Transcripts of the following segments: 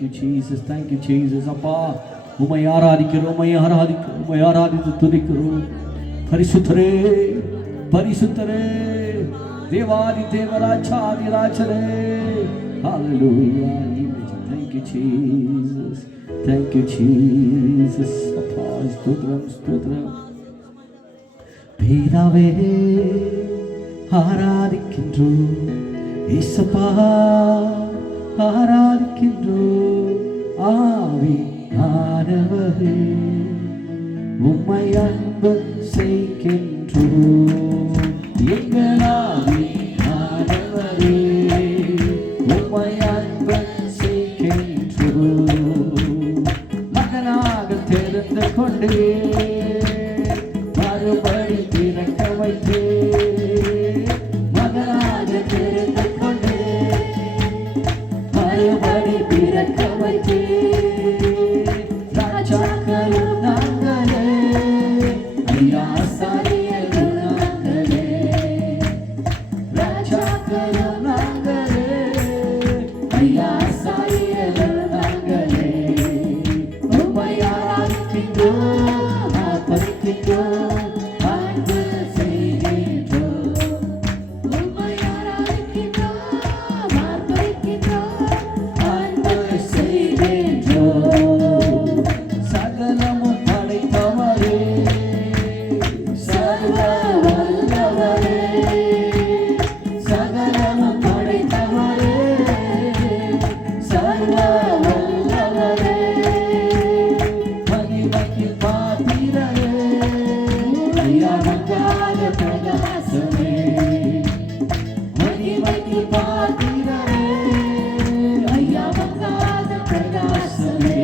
Thank you, Jesus. Thank you, Jesus. அப்பா உம்மை ஆராதிக்கிறோம், உம்மை ஆராதித்து துதிக்கிறோம். பரிசுத்தரே, பரிசுத்தரே, தேவாதி தேவராஜாதி ராஜரே. Hallelujah. Thank you, Jesus. Thank you, Jesus. அப்பா ஸ்தோத்திரம், ஸ்தோத்திரம். பிதாவே ஆராதிக்கின்றோம், இயேசுப்பா ஆராதிக்கின்றோம். ஆவியானவரே உம்மை அன்பு செய்கின்றோம். எங்கள் ஆவியானவரே உம்மை அன்பு செய்கின்றோம். மகனாக தெரிந்து கொண்டே மறுபடி பிறக்க வைத்தே. மகனாக தெரிந்து கொண்டே மறுபடி பிறக்க வைத்தே. ராஜாக்களும் நாங்களே, ஐயா சாரியலும் நாங்களே. ராஜாக்களும் நாங்களே, ஐயா சாரியலும் நாங்களே. உம்மை ஆராதிக்கின்றோம், ஆர்ப்பரிக்கின்றோம், அன்பு செய்கின்றோம். உம்மை ஆராதிக்கின்றோம், ஆர்ப்பரிக்கின்றோம், அன்பு செய்கின்றோம். சகலமும் படைத்தவரே, சர்வ வல்லவரே. சகலமும் படைத்தவரே, சர்வ வல்லவரே. மகிமைக்கு பாத்திரரே, ஐயா மங்காத பிரகாசமே. மகிமைக்கு பாத்திரரே, ஐயா மங்காத பிரகாசமே.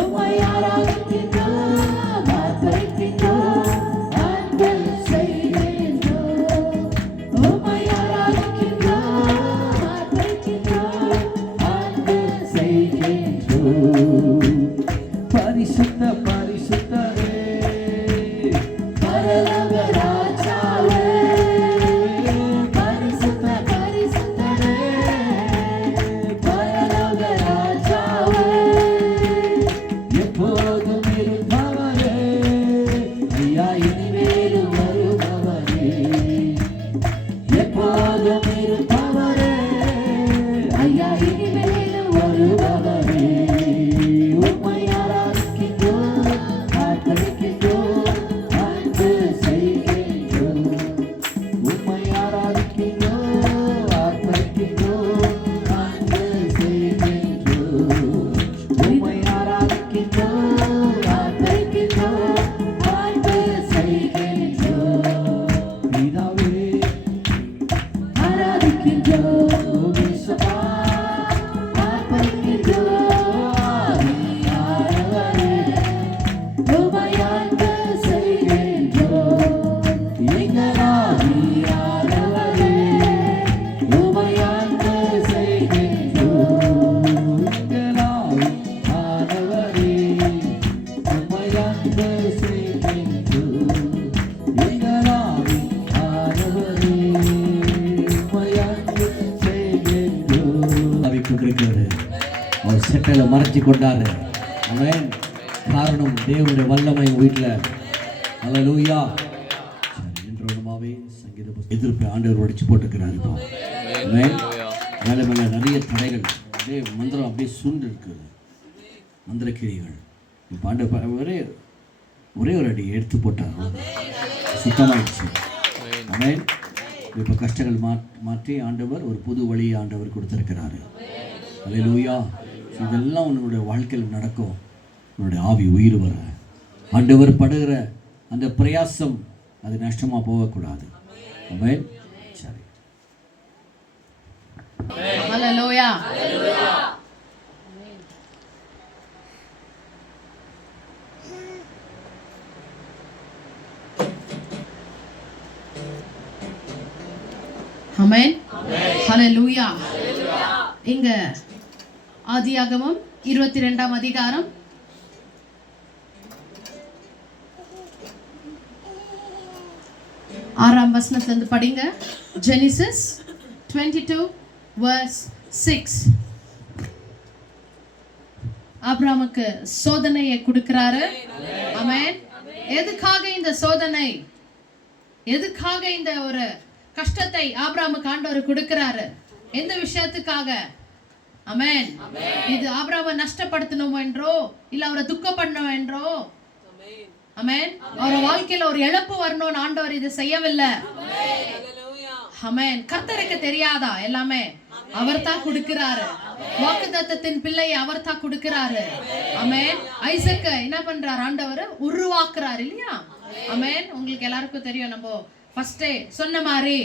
உம்மை ஆராதிக்கின்றோம், ஆர்ப்பரிக்கின்றோம், அன்பு செய்கின்றோம். உம்மை ஆராதிக்கின்றோம், ஆர்ப்பரிக்கின்றோம், அன்பு செய்கின்றோம். பரிசுத்த பரிசுத்தரே, பரலோக ராஜாவே. பரிசுத்த பரிசுத்தரே, பரலோக ராஜாவே. எப்போதும் இருப்பவரே, ஐயா இனிமேலும் வருபவரே. எப்போதும் இருப்பவரே, ஐயா இனிமேலும் வருபவரே. உம்மை ஆராதிக்கின்றோம், ஆர்ப்பரிக்கின்றோம், அன்பு செய்கின்றோம். உம்மை ஆராதிக்கின்றோம், ஆர்ப்பரிக்கின்றோம், அன்பு செய்கின்றோம். உம்மை ஆராதிக்கின்றோம், ஆர்ப்பரிக்கின்றோம், அன்பு செய்கின்றோம். பிதாவே ஆராதிக்கின்றோம், இயேசுவா ஆர்ப்பரிக்கின்றோம். ஆவியானவரே உம்மை அன்பு செய்கின்றோம். எங்கள் ஆவியானவரே உம்மை அன்பு செய்கின்றோம். எங்கள் ஆவியானவரே உம்மை அன்பு செய்கின்றோம். எங்கள் ஆவியானவரே உம்மை அன்பு செய்கின்றோம். ஆவி கொண்டிருக்கிறது, அவர் செட்டையில மறைச்சு கொண்டாரு. ஆமென். காரணம் தேவனுடைய வல்லமை உங்க வீட்டில். ஹல்லேலூயா. சரி, இன்றோடமாவே சங்கீத எதிர்ப்பு ஆண்டவர் உடைச்சு போட்டுக்கிறாரு. இப்போ ஆமென். மேலே மேலே நிறைய தடைகள், அப்படியே மந்திரம் அப்படியே சுண்டு இருக்குது, மந்திரக்கிரிகள். இப்போ ஆண்டவர் ஒரே ஒரு அடி எடுத்து போட்டார், சுத்தமாயிடுச்சு. ஆமென். இப்போ கஷ்டங்கள் மாற்றி ஆண்டவர் ஒரு புது வழியை ஆண்டவர் கொடுத்திருக்கிறாரு. ஹல்லேலூயா. இதெல்லாம் உன்னுடைய வாழ்க்கையில் நடக்கும். உன்னுடைய ஆவி உயிர் வர ஆண்டவர் படுகிற அந்த பிரயாசம் அது நஷ்டமாக போகக்கூடாது. ஆமென். சரி. ஹல்லேலூயா. ஆமென். ஹல்லேலூயா. இங்க ஆதியாகமம் 22ஆம் அதிகாரம் 6ஆம் வசனத்திலிருந்து படிங்க. Genesis 22 verse 6. ஆபிரகாமுக்கு சோதனையை கொடுக்கிறாரு. ஆமென். எதுக்காக இந்த சோதனை, எதுக்காக இந்த ஒரு கஷ்டத்தை ஆபிரகாமுக்கு ஆண்டவர் கொடுக்கிறாரு? எந்த விஷயத்துக்காக? ஆமென். இது ஆபிரகாமை நஷ்டப்படுத்தணும் என்றோ இல்ல அவரை துக்கப்படணும் என்றோ, ஆமென், அவர் வாழ்க்கையில ஒரு இழப்பு வரணும்னு ஆண்டவர் இதை செய்யவில்லை. ஆமென். கர்த்தருக்கு தெரியாதா? எல்லாமே அவர் தான் கொடுக்கிறாரு. வாக்குத்தத்தத்தின் பிள்ளையை அவர் தான் கொடுக்கிறாரு. ஆமென். ஐசக்க என்ன பண்றாரு? ஆண்டவர் உருவாக்குறாரு இல்லையா? ஆமென். உங்களுக்கு எல்லாருக்கும் தெரியும், நம்ம ஃபர்ஸ்டே சொன்ன மாதிரி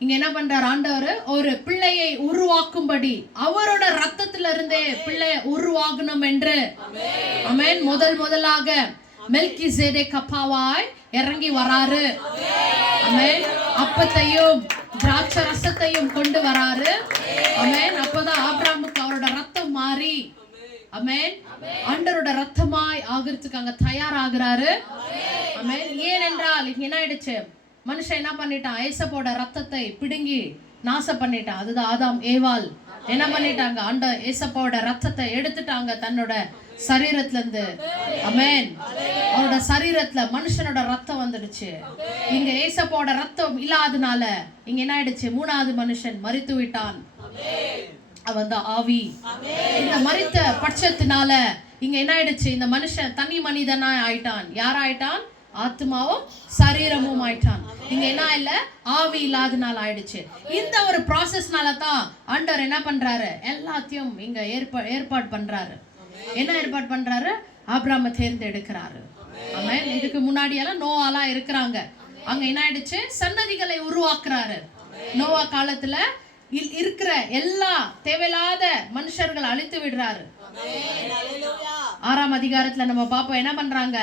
இங்க என்ன பண்றாரு? ஆண்டவர் ஒரு பிள்ளையை உருவாக்கும்படி அவரோட ரத்தத்துல இருந்தே பிள்ளையை உருவாகணும் என்று, ஆமென், முதலாக மெல்கிசேதேக் அப்பாவாய் இறங்கி வராரு. ஆமென். அப்பத்தையும் திராட்சை ரசத்தையும் கொண்டு வராரு. ஆமென். அப்பதான் ஆபிரகாமுக்கு அவரோட ரத்தம் மாறி, ஆமென், ஆண்டவரோட ரத்தமாய் ஆகிறதுக்கு அங்க தயாராகிறாரு. ஆமென். ஏனென்றால் இங்க என்ன ஆயிடுச்சு? மனுஷன் என்ன பண்ணிட்டான்? ஏசப்போட ரத்தத்தை பிடுங்கி நாசம் பண்ணிட்டான். அதுதான் ஆதாம் ஏவாள் என்ன பண்ணிட்டாங்க? ஆண்ட ஏசப்போட ரத்தத்தை எடுத்துட்டாங்க தன்னோட சரீரத்துல இருந்து. ஆமென். அவரோட சரீரத்துல மனுஷனோட ரத்தம் வந்துடுச்சு. இங்க ஏசப்போட ரத்தம் இல்லாதனால இங்க என்ன ஆயிடுச்சு? மூணாவது மனுஷன் மரித்து விட்டான். அவன் தான் ஆவி. இந்த மரித்த பட்சத்தினால இங்க என்ன ஆயிடுச்சு? இந்த மனுஷன் தனி மனிதனா ஆயிட்டான். யார் ஆயிட்டான்? ஆத்மாவும் சரீரமும் ஆயிட்டான். இங்க என்ன இல்ல? ஆவி இல்லாதனால ஆயிடுச்சு. இந்த ஒரு ப்ராசஸ்னால தான் ஆண்டவர் என்ன பண்றாரு? எல்லாத்தையும் இங்க ஏற்பாடு பண்றாரு. என்ன ஏற்பாடு பண்றாரு? ஆபிரகாமை தேர்ந்தெடுக்கிறாரு. ஆமென். இதுக்கு முன்னாடி எல்லாம் நோவாலாம் இருக்கிறாங்க. அங்க என்ன ஆயிடுச்சு? சன்னதிகளை உருவாக்குறாரு. நோவா காலத்துல இருக்கிற எல்லா தேவையில்லாத மனுஷர்களை அழித்து விடுறாரு. 6ஆம் அதிகாரத்துல நம்ம பாப்போம் என்ன பண்றாங்க?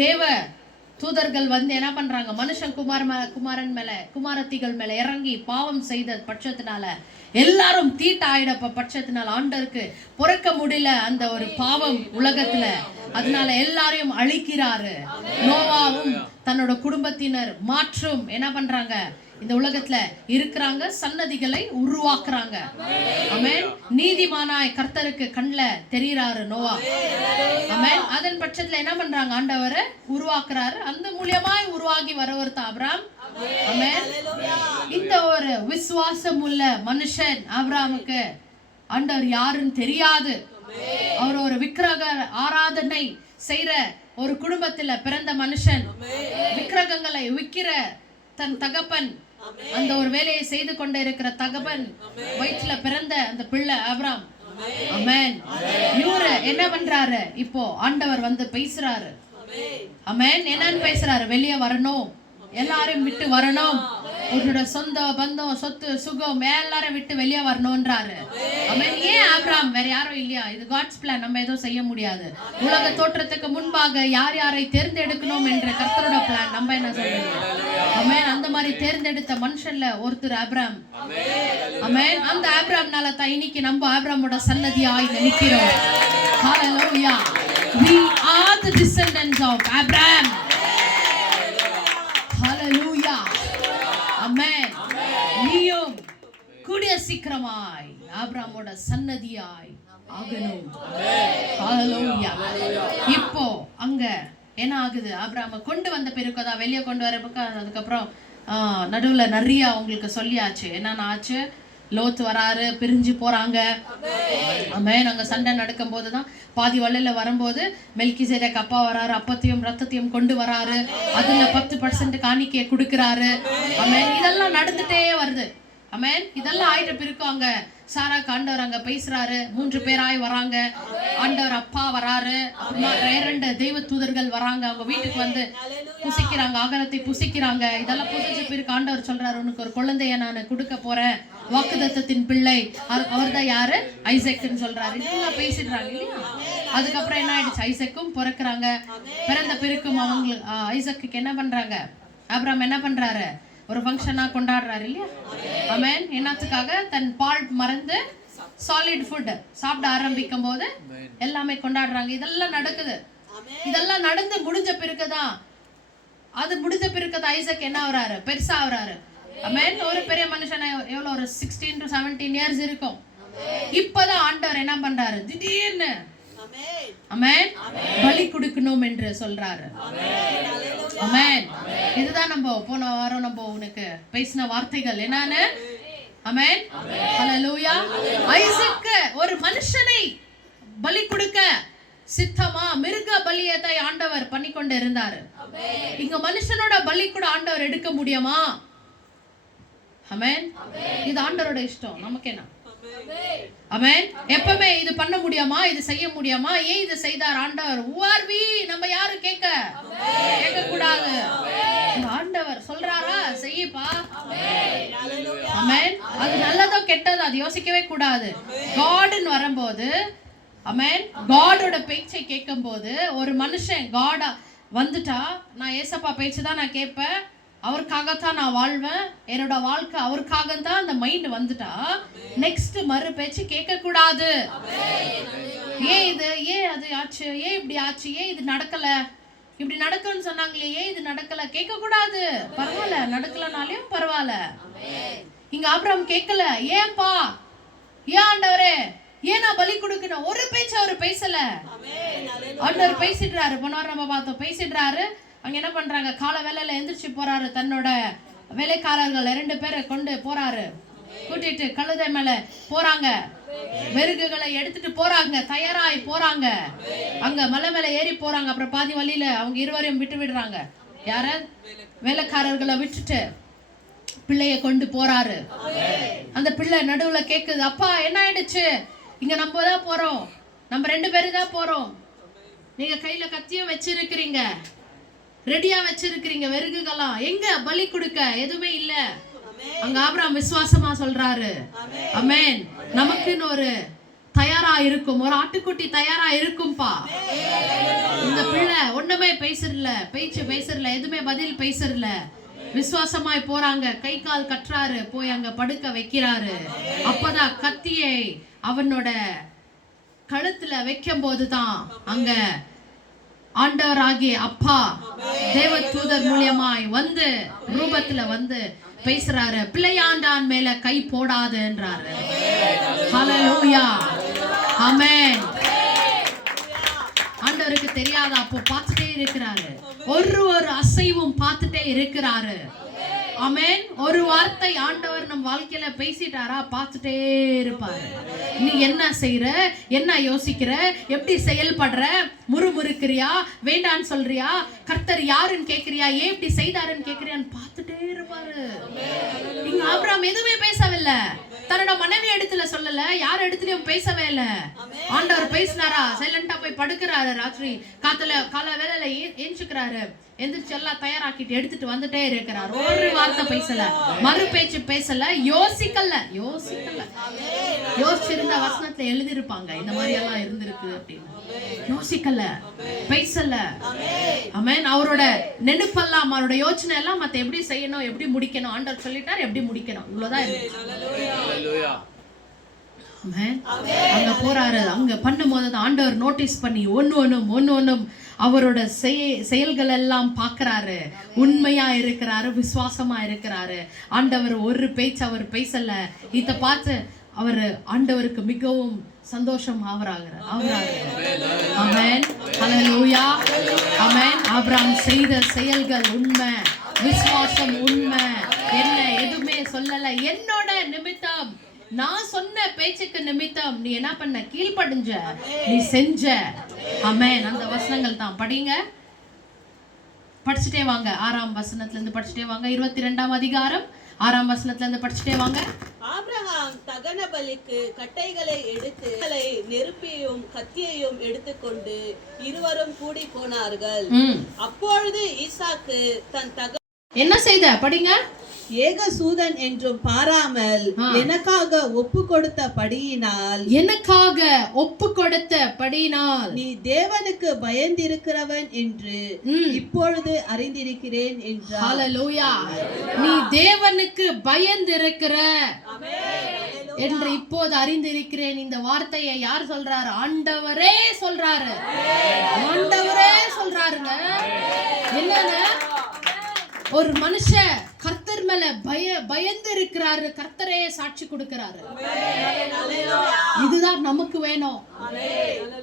தேவ தூதர்கள் வந்து என்ன பண்றாங்க? மனுஷன் குமாரன் மேல குமாரத்திகள் மேல இறங்கி பாவம் செய்த பட்சத்தினால எல்லாரும் தீட்டாயிட பட்சத்தினால ஆண்டருக்கு பொறுக்க முடியல அந்த ஒரு பாவம் உலகத்துல. அதனால எல்லாரையும் அழிக்கிறாரு. நோவாவும் தன்னோட குடும்பத்தினர் மாற்றும் என்ன பண்றாங்க? இந்த உலகத்துல இருக்கிறாங்க, சன்னதிகளை உருவாக்குறாங்க. ஆமென். நீதிமானாய் கர்த்தருக்கு கண்ணுல தெரியுறாரு நோவா. ஆமென். அதன் பட்சத்துல என்ன பண்றாங்க? ஆண்டவரை உருவாக்குறாரு. அந்த மூலியமாய் உருவாகி வரவர் தான் ஆபிரகாம். ஆமென். இந்த ஒரு விசுவாசம் உள்ள மனுஷன் ஆபிரகாமுக்கு ஆண்டவர் யாருன்னு தெரியாது. அவர் ஒரு விக்கிரக ஆராதனை செய்யற ஒரு குடும்பத்துல பிறந்த மனுஷன். விக்கிரகங்களை விக்கிற தன் தகப்பன், அந்த ஒரு வேலையை செய்து கொண்டு இருக்கிற தகப்பன் வயிற்றுல பிறந்த அந்த பிள்ளை ஆபிரகாம். ஆமென். இவரு என்ன பண்றாரு? இப்போ ஆண்டவர் வந்து பேசுறாரு. ஆமென். என்னன்னு பேசுறாரு? வெளியே வரணும், எல்லாரையும் விட்டு வரணும், உன்னோட சொந்த பந்தம் சொத்து சுகம் எல்லாரும் விட்டு வெளியே வரணும்ன்றாரு. ஆமென். ஏன் ஆபிரகாம்? வேற யாரும் இல்லையா? இது காட்ஸ் பிளான். நம்ம எதுவும் செய்ய முடியாது. உலக தோற்றத்துக்கு முன்பாக யார் யாரை தேர்ந்தெடுக்கணும் என்ற கர்த்தரோட பிளான். நம்ம என்ன சொல்றோம்? ஆமென். அந்த மாதிரி தேர்ந்தெடுத்த மனுஷன்ல ஒருத்தர் ஆபிரகாம். ஆமென். அந்த ஆபிரகாம்னால தான் இன்னைக்கு நம்ம ஆபிரகாமோட சன்னதியாய் நிற்கிறோம். ஹalleluya. We are the descendants of Abraham. Hallelujah. Amen. நீயும் கூடிய சீக்கிரமாய் ஆபிரகாமோட சன்னதியாய் ஆகணும். Hallelujah. இப்போ அங்க என்ன ஆகுது? ஆபிரகாமை கொண்டு வந்த பிறகுதான் வெளியே கொண்டு வரப்ப அதுக்கப்புறம் நடுவுல நிறைய உங்களுக்கு சொல்லியாச்சு. என்னன்னா ஆச்சு? லோத் வராரு, பிரிஞ்சு போறாங்க. ஆமென். அங்க சண்டை நடக்கும் போதுதான் பாதி வழியில வரும்போது மெல்கிசேதேக் அப்பா வராரு, அப்பத்தையும் ரத்தத்தையும் கொண்டு வராரு. அதுல 10% காணிக்கையை கொடுக்கிறாரு. ஆமென். இதெல்லாம் நடந்துட்டே வருது. ஆமென். இதெல்லாம் ஆயிட்ட பிறகு அங்க சாராக்கு ஆண்டவர் அங்க பேசுறாரு. 3 பேராய் வராங்க. ஆண்டவர் அப்பா வராரு. அப்புறமா 2 தெய்வ தூதர்கள் வராங்க. அவங்க வீட்டுக்கு வந்து புசிக்கிறாங்க, ஆகாரத்தை புசிக்கிறாங்க. இதெல்லாம் புசிச்ச பிறகு ஆண்டவர் சொல்றாரு, உனக்கு ஒரு குழந்தைய நான் கொடுக்க போறேன், வாக்குத்தத்தத்தின் பிள்ளை. அவர்தான் யாரு? ஐசக்னு சொல்றாரு. இதெல்லாம் பேசிடுறாங்க இல்லையா? அதுக்கப்புறம் என்ன ஆயிடுச்சு? ஐசக்கும் பிறக்கிறாங்க. பிறந்த பிறக்கும் அவங்க ஐசக்கு என்ன பண்றாங்க? ஆபிரகாம் என்ன பண்றாரு? ஒரு ஃபங்க்ஷனா கொண்டாடுறாரு இல்லையா? ஆமென். என்னத்துக்காக? தன் பால் மறந்து சாலிட் ஃபுட் சாப்பிட ஆரம்பிக்கும் போது எல்லாமே கொண்டாடுறாங்க. இதெல்லாம் நடக்குது. இதெல்லாம் நடந்து முடிஞ்ச பிறகுதான் ஐசக் என்ன ஆகுறாரு? பெருசா ஆகுறாரு. ஆமென். ஒரு பெரிய மனுஷனா எவ்வளவு ஒரு 16 to 17 இயர்ஸ் இருக்கும். இப்பதான் ஆண்டவர் என்ன பண்றாரு? திடீர்னு ஆமென். பலி கொடுக்கணும் என்று சொல்றாரு. ஆமென். இதுதான் நம்ம போன வாரம் நம்ம உனக்கு பேசின வார்த்தைகள் என்னன்னு. ஆமென். ஹல்லேலூயா. ஐசக்கு ஒரு மனுஷனை பலி கொடுக்க சித்தமா மிருக பலியத்தை ஆண்டவர் பண்ணி கொண்டு இருந்தாரு. இங்க மனுஷனோட பலி கூட ஆண்டவர் எடுக்க முடியுமா? ஆமென். இது ஆண்டவரோட இஷ்டம், நமக்கு என்ன? ஆமென். எப்பவுமே இது பண்ண முடியுமா, இது செய்ய முடியுமா? ஏன் இது செய்தார் ஆண்டவர்? ஊர்வி நம்ம யாரும் கேட்க கூடாது. ஆண்டவர் சொல்றாரா செய்யப்பா. ஆமென். அது நல்லதோ கெட்டதோ அது யோசிக்கவே கூடாது. காட்னு வரும்போது, ஆமென், காடோட பேச்சை கேட்கும் போது ஒரு மனுஷன் காடா வந்துட்டா, நான் ஏசப்பா பேச்சு தான் நான் கேட்பேன், அவருக்காகத்தான் நான் வாழ்வேன், என்னோட வாழ்க்கை அவருக்காக தான் அந்த மைண்ட் வந்துட்டா, நெக்ஸ்ட் மறு பேச்சு கேட்க கூடாது. ஏன் இது, ஏன் அது ஆச்சு, ஏன் இப்படி ஆச்சு, ஏன் இது நடக்கல, இப்படி நடக்கும்னு சொன்னாங்களே ஏன் இது நடக்கல, கேட்க கூடாது. பரவாயில்ல, நடக்கலனாலையும் பரவாயில்ல. இங்க ஆபிரகாம் கேட்கல, ஏன்பா, ஏன் ஆண்டவரே, ஏன் நான் பலி கொடுக்கணும்? ஒரு பேச்சு அவர் பேசல. ஆண்டவர் பேசிடுறாரு. போனவர் நம்ம பார்த்தோம், பேசிடுறாரு. அங்க என்ன பண்றாங்க, கால வேலையில எந்திரிச்சு போறாரு. தன்னோட வேலைக்காரர்கள் 2 பேரை கொண்டு போறாரு, கூட்டிட்டு கழுதை மேல போறாங்க, வெறுகுகளை எடுத்துட்டு போறாங்க, தயாராகி போறாங்க. அங்க மலை மேல ஏறி போறாங்க. அப்புறம் பாதி வழியில அவங்க இருவரையும் விட்டு விடுறாங்க. யார? வேலைக்காரர்களை விட்டுட்டு பிள்ளைய கொண்டு போறாரு. அந்த பிள்ளை நடுவுல கேக்குது, அப்பா என்ன ஆயிடுச்சு, இங்க நம்ம தான் போறோம், நம்ம 2 பேரு தான் போறோம், நீங்க கையில கத்தியும் வச்சிருக்கிறீங்க, ரெடியா வச்சிருக்கிறீங்க, வெறுகுகளா எங்க பலி கொடுக்க எதுவுமே இல்ல. அங்க ஆபிரகாம் விசுவாசமா சொல்றாரு, ஆமென், நமக்குன்னு ஒரு தயாரா இருக்கும், ஒரு ஆட்டுக்குட்டி தயாரா இருக்கும்பா. இந்த பிள்ளை ஒண்ணுமே பேசுறல, எதுவுமே பதில் பேசுறல. விசுவாசமாய் போறாங்க, கை கால் கட்டுறாரு, போய் அங்க படுக்க வைக்கிறாரு. அப்பதான் கத்தியை அவனோட கழுத்துல வைக்கும் போதுதான் அங்க ஆண்டவராகிய அப்பா தேவ தூதர் மூலியமாய் வந்து ரூபத்துல வந்து பேசுறாரு. பிள்ளையாண்டான் மேல கை போடாதுன்றாரு. ஹல்லேலூயா. ஆமென். ஆண்டவருக்கு தெரியாத அப்போ பார்த்துட்டே இருக்கிறாரு, ஒரு அசைவும் பார்த்துட்டே இருக்கிறாரு. ஆமென். ஒரு வார்த்தை ஆண்டவர் நம் வாழ்க்கையில பேசிட்டாரா, பார்த்துட்டே இருப்பாரு. நீ என்ன செய்யற, என்ன யோசிக்கிற, எப்படி செயல்படுற, முறுமுறுக்கிறியா, வேண்டான்னு சொல்றியா, கர்த்தர் யாருன்னு கேக்குறியா, ஏன் இப்படி செய்தாருன்னு கேக்குறியான்னு பார்த்துட்டே இருப்பாரு. இங்க ஆபிரகாம் எதுவுமே பேசவில்லை, தன்னோட மனைவி இடத்துல சொல்லல, யார் இடத்துலயும் பேசவே இல்ல. ஆண்டவர் பேசினாரா, சைலண்டா போய் படுக்கிறாரு. ராத்திரி கால வேலையில ஏஞ்சுக்கிறாரு, எந்திரிச்சு எல்லாம் தயாராக்கிட்டு எடுத்துட்டு வந்துட்டே இருக்கிறார். ஒரு வார்த்தை பேசல, மறு பேச்சு பேசல, யோசிக்கல. யோசிச்சிருந்த வசனத்துல எழுதிருப்பாங்க, இந்த மாதிரி எல்லாம் இருந்திருக்கு அப்படின்னு. யோசிக்கல, பேசல. ஆமென். அவரோட நினைப்பெல்லாம், அவரோட யோசனை எல்லாம் மத்த எப்படி செய்யணும், எப்படி முடிக்கணும், ஆண்டவர் சொல்லிட்டார், எப்படி முடிக்கணும், இவ்வளவுதான் இருந்துச்சு. அங்க போறாரு. அங்க பண்ணும் போது ஆண்டவர் நோட்டீஸ் பண்ணி ஒன்னும் அவரோட செயல்கள் எல்லாம் பாக்குறாரு. உண்மையா இருக்கிறாரு, விசுவாசமா இருக்கிறாரு. ஆண்டவர் ஒரு பேச்சு அவர் பேசல. இத பார்த்து அவர் ஆண்டவருக்கு மிகவும் சந்தோஷம் ஆவறாங்க. ஆமென். ஹல்லேலூயா. ஆமென். ஆபிரகாம் செய்த செயல்கள் உண்மை, விசுவாசம் உண்மை. என்ன எதுவுமே சொல்லல, என்னோட நிமித்தம், நான் சொன்ன பேச்சுக்கு நிமித்தம் நீ என்ன பண்ண, கீழ்ப்படிஞ்ச, நீ செஞ்ச. ஆமென். அந்த வசனங்கள் தான் படிங்க, படிச்சுட்டே வாங்க. 6ஆம் வசனத்துல இருந்து படிச்சுட்டே வாங்க. 22ஆம் அதிகாரம் 6ஆம் வசனத்துல இருந்து படிச்சுட்டே வாங்க. ஆபிரகாம் தகன பலிக்கு கட்டைகளை எடுத்து நெருப்பியையும் கத்தியையும் எடுத்துக்கொண்டு இருவரும் கூடி போனார்கள். அப்பொழுது ஈசாக்கு தன் என்ன செய்த படிங்க. ஏகசூதன் என்றும் பாராமல் எனக்காக ஒப்பு கொடுத்த படியினால் நீ தேவனுக்கு பயந்திருக்கிறவன் என்று இப்பொழுது அறிந்திருக்கிறேன் என்றார். ஹல்லேலூயா. நீ தேவனுக்கு பயந்திருக்கிற என்று இப்போது அறிந்திருக்கிறேன். இந்த வார்த்தையை யார் சொல்றாரு? ஆண்டவரே சொல்றாரு. ஆண்டவரே சொல்றாருங்க. என்னன்னு, ஒரு மனுஷன் கர்த்தர் மேல பயந்து இருக்கிறாரு, கர்த்தரே சாட்சி கொடுக்கிறாரு. இதுதான் நமக்கு வேணும்,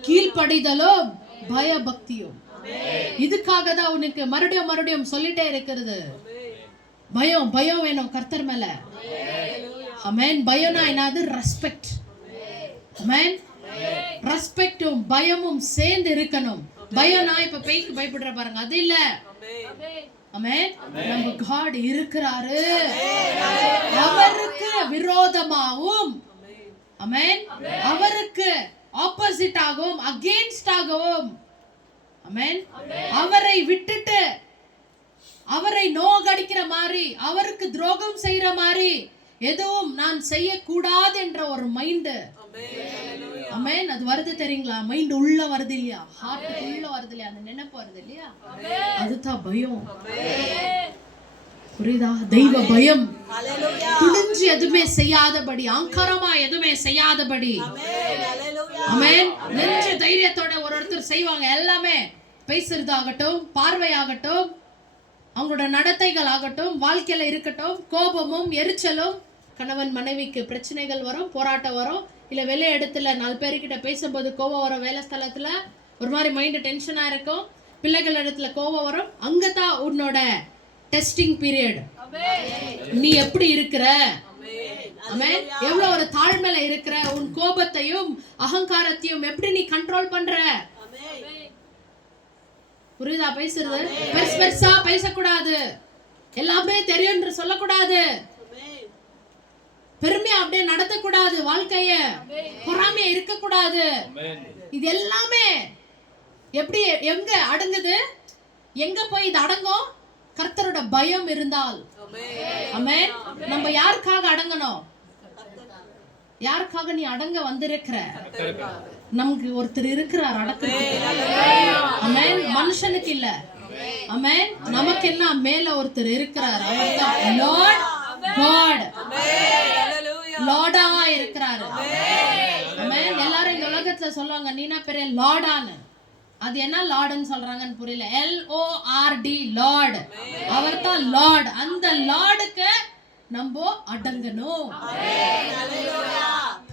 கீழ்ப்படிதலும் பயபக்தியும். இதுக்காக தான் உனக்கு மறுபடியும் மறுபடியும் சொல்லிட்டே இருக்கிறது, பயம் பயம் வேணும் கர்த்தர் மேல. ஆமென். பயம்னா என்னது? ரெஸ்பெக்ட். ஆமென். ரெஸ்பெக்டும் பயமும் சேர்ந்து இருக்கணும். பயம்னா இப்ப பேய்க்கு பயப்படுற பாருங்க, அது இல்ல. ஆமென். நம்ம God இருக்கிறாரு, அவருக்கு விரோதமாகவும், ஆமென், அவருக்கு ஆப்போசிட் ஆகவும், அகைன்ஸ்ட் ஆகவும், ஆமென், அவரை விட்டுட்டு அவரை நோகடிக்கிற மாதிரி, அவருக்கு துரோகம் செய்யற மாதிரி எதுவும் நான் செய்யக்கூடாது என்ற ஒரு மைண்ட். ஆமென். அது வருது தெரியுங்களா? மைண்ட் உள்ள வருது இல்லையா, ஹார்ட் உள்ள வருது இல்லையா, அந்த நினைப்பு வருது இல்லையா, அதுதான் பயம். புரியுதா? தெய்வ பயம். துணிஞ்சு எதுவுமே செய்யாதபடி, ஆங்காரமா எதுவுமே செய்யாதபடி. ஆமென். நெஞ்சு தைரியத்தோட ஒருத்தர் செய்வாங்க. எல்லாமே பேசுறதாகட்டும், பார்வையாகட்டும், அவங்களோட நடத்தைகள் ஆகட்டும், வாழ்க்கையில இருக்கட்டும், கோபமும் எரிச்சலும், கணவன் மனைவிக்கு பிரச்சனைகள் வரும், போராட்டம் வரும், இல்ல வெளிய இடத்துல 4 பேர்கிட்ட பேசும்போது கோபம் வரும், வேலை ஸ்தலத்துல ஒரு மாதிரி மைண்ட் டென்ஷனா இருக்கும், பிள்ளைகள் இடத்துல கோபம் வரும். அங்கதான் உன்னோட டெஸ்டிங் பீரியட். நீ எப்படி இருக்கிற, ஆமென், எவ்வளவு ஒரு தாழ்மையில இருக்கிற, உன் கோபத்தையும் அகங்காரத்தையும் எப்படி நீ கண்ட்ரோல் பண்ற. புரியுதா பேசுறது? பெருசா பேசக்கூடாது, எல்லாமே தெரியும் என்று சொல்லக்கூடாது, பெருமையா அப்படியே நடத்தக்கூடாது, வாழ்க்கைய பொறாமையா இருக்கக்கூடாது. இது எல்லாமே எப்படி எங்க அடங்குது? எங்க போய் இது அடங்கும்? கர்த்தரோட பயம் இருந்தால். ஆமென். நம்ம யாருக்காக அடங்கணும்? யாருக்காக நீ அடங்க வந்திருக்கிற? நமக்கு ஒருத்தர் இருக்கிறார் அடக்கிறதுக்கு. ஆமென். மனுஷனுக்கு இல்ல. ஆமென். நமக்கு என்ன மேல ஒருத்தர் இருக்கிறார், அவர்தான் லார்ட் காட். லார்டா இருக்கிறாரு. ஆமென். எல்லாரும் இந்த உலகத்துல சொல்லுவாங்க நீனா பெரிய லார்டான்னு. அது என்ன லார்டுன்னு சொல்றாங்கன்னு புரியல. LORD Lord. அவர்தான் லார்ட். அந்த லார்டுக்கு நம்ம அடங்கணும்.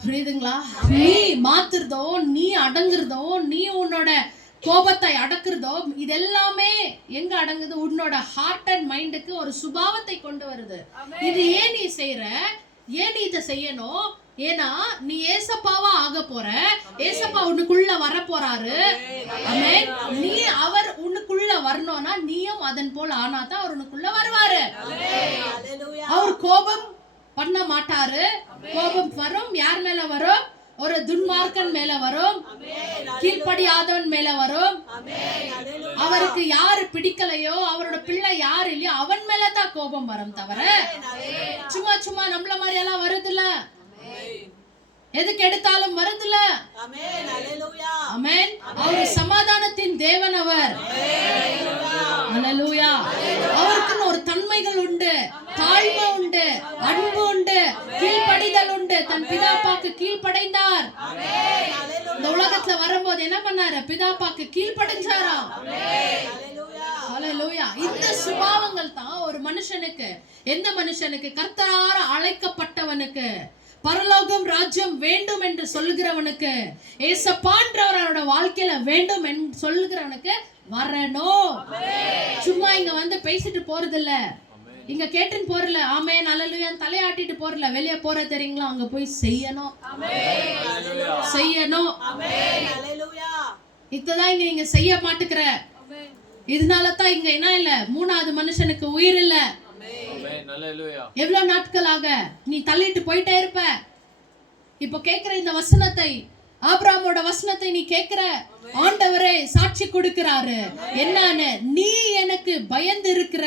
புரியுதுங்களா? நீ மாத்துறதோ, நீ அடங்குறதோ, நீ உன்னோட கோபத்தை அடக்குறதோ, இது எல்லாமே எங்க அடங்குது? உன்னோட ஹார்ட் அண்ட் மைண்டுக்கு ஒரு சுபாவத்தை கொண்டு வருது. இது ஏன் நீ செய்யற? ஏன் நீ இதை செய்யணும்? ஏன்னா நீ ஏசப்பாவா ஆக போற. ஏசப்பா உனக்குள்ள வர போறாரு. ஆமென். நீ அவர் உனக்குள்ள வரணும்னா நீயும் அதன் போல ஆனாதான் அவர் உனக்குள்ள வருவாரு. அவர் கோபம் பண்ண மாட்டாரு. கோபம் வரும். யார் மேல வரும்? ஒரு துன்மார்க்கன் மேல வரும், கீழ்ப்படியாதவன் மேல வரும். அவருக்கு யாரு பிடிக்கலையோ, அவரோட பிள்ளை யாரு இல்லையோ அவன் மேலதான் கோபம் வரும். தவிர சும்மா சும்மா நம்மள மாதிரி எல்லாம் வருதுல்ல, எதுக்கு எடுத்தாலும் வருதுல. ஆமென். அவர் சமாதானத்தின் தேவன். அவர் ஹல்லேலூயா. அவருக்குன்னு ஒரு தன்மைகள் உண்டு, தாழ்மை உண்டு, அன்பு உண்டு, கீழ்ப்படிதல் உண்டு. தன் பிதாப்பாக்கு கீழ்ப்படைந்தார். இந்த உலகத்துல வரும்போது என்ன பண்ணாரு? பிதாப்பாக்கு கீழ்ப்படைஞ்சாராம். ஹல்லேலூயா. இந்த சுபாவங்கள் தான் ஒரு மனுஷனுக்கு, எந்த மனுஷனுக்கு? கர்த்தரால அழைக்கப்பட்டவனுக்கு, பரலோகம் ராஜ்யம் வேண்டும் என்று சொல்லுகிறவனுக்கு, ஏசப்பான்றவரோட வாழ்க்கையில வேண்டும் என்று சொல்லுகிறவனுக்கு வரணும். சும்மா இங்க வந்து பேசிட்டு போறது இல்ல, இங்க கேட்டுன்னு போறல, ஆமென் ஹல்லேலூயா தலையாட்டிட்டு போறல, வெளியே போற தெரியுங்களா? அங்க போய் செய்யணும். செய்யணும். இதுதான் இங்க நீங்க செய்ய மாட்டுக்கிற. இதனாலதான் இங்க என்ன இல்ல, 3வது மனுஷனுக்கு உயிர் இல்ல. எவ்வளவு நாட்களாக நீ தள்ளிட்டு போயிட்டே இருப்ப. இப்ப கேக்குற இந்த வசனத்தை, ஆபிரகாமோட வசனத்தை நீ கேக்குற. ஆண்டவரே சாட்சி கொடுக்கிறாரு என்னன்னு, நீ எனக்கு பயந்து இருக்கிற,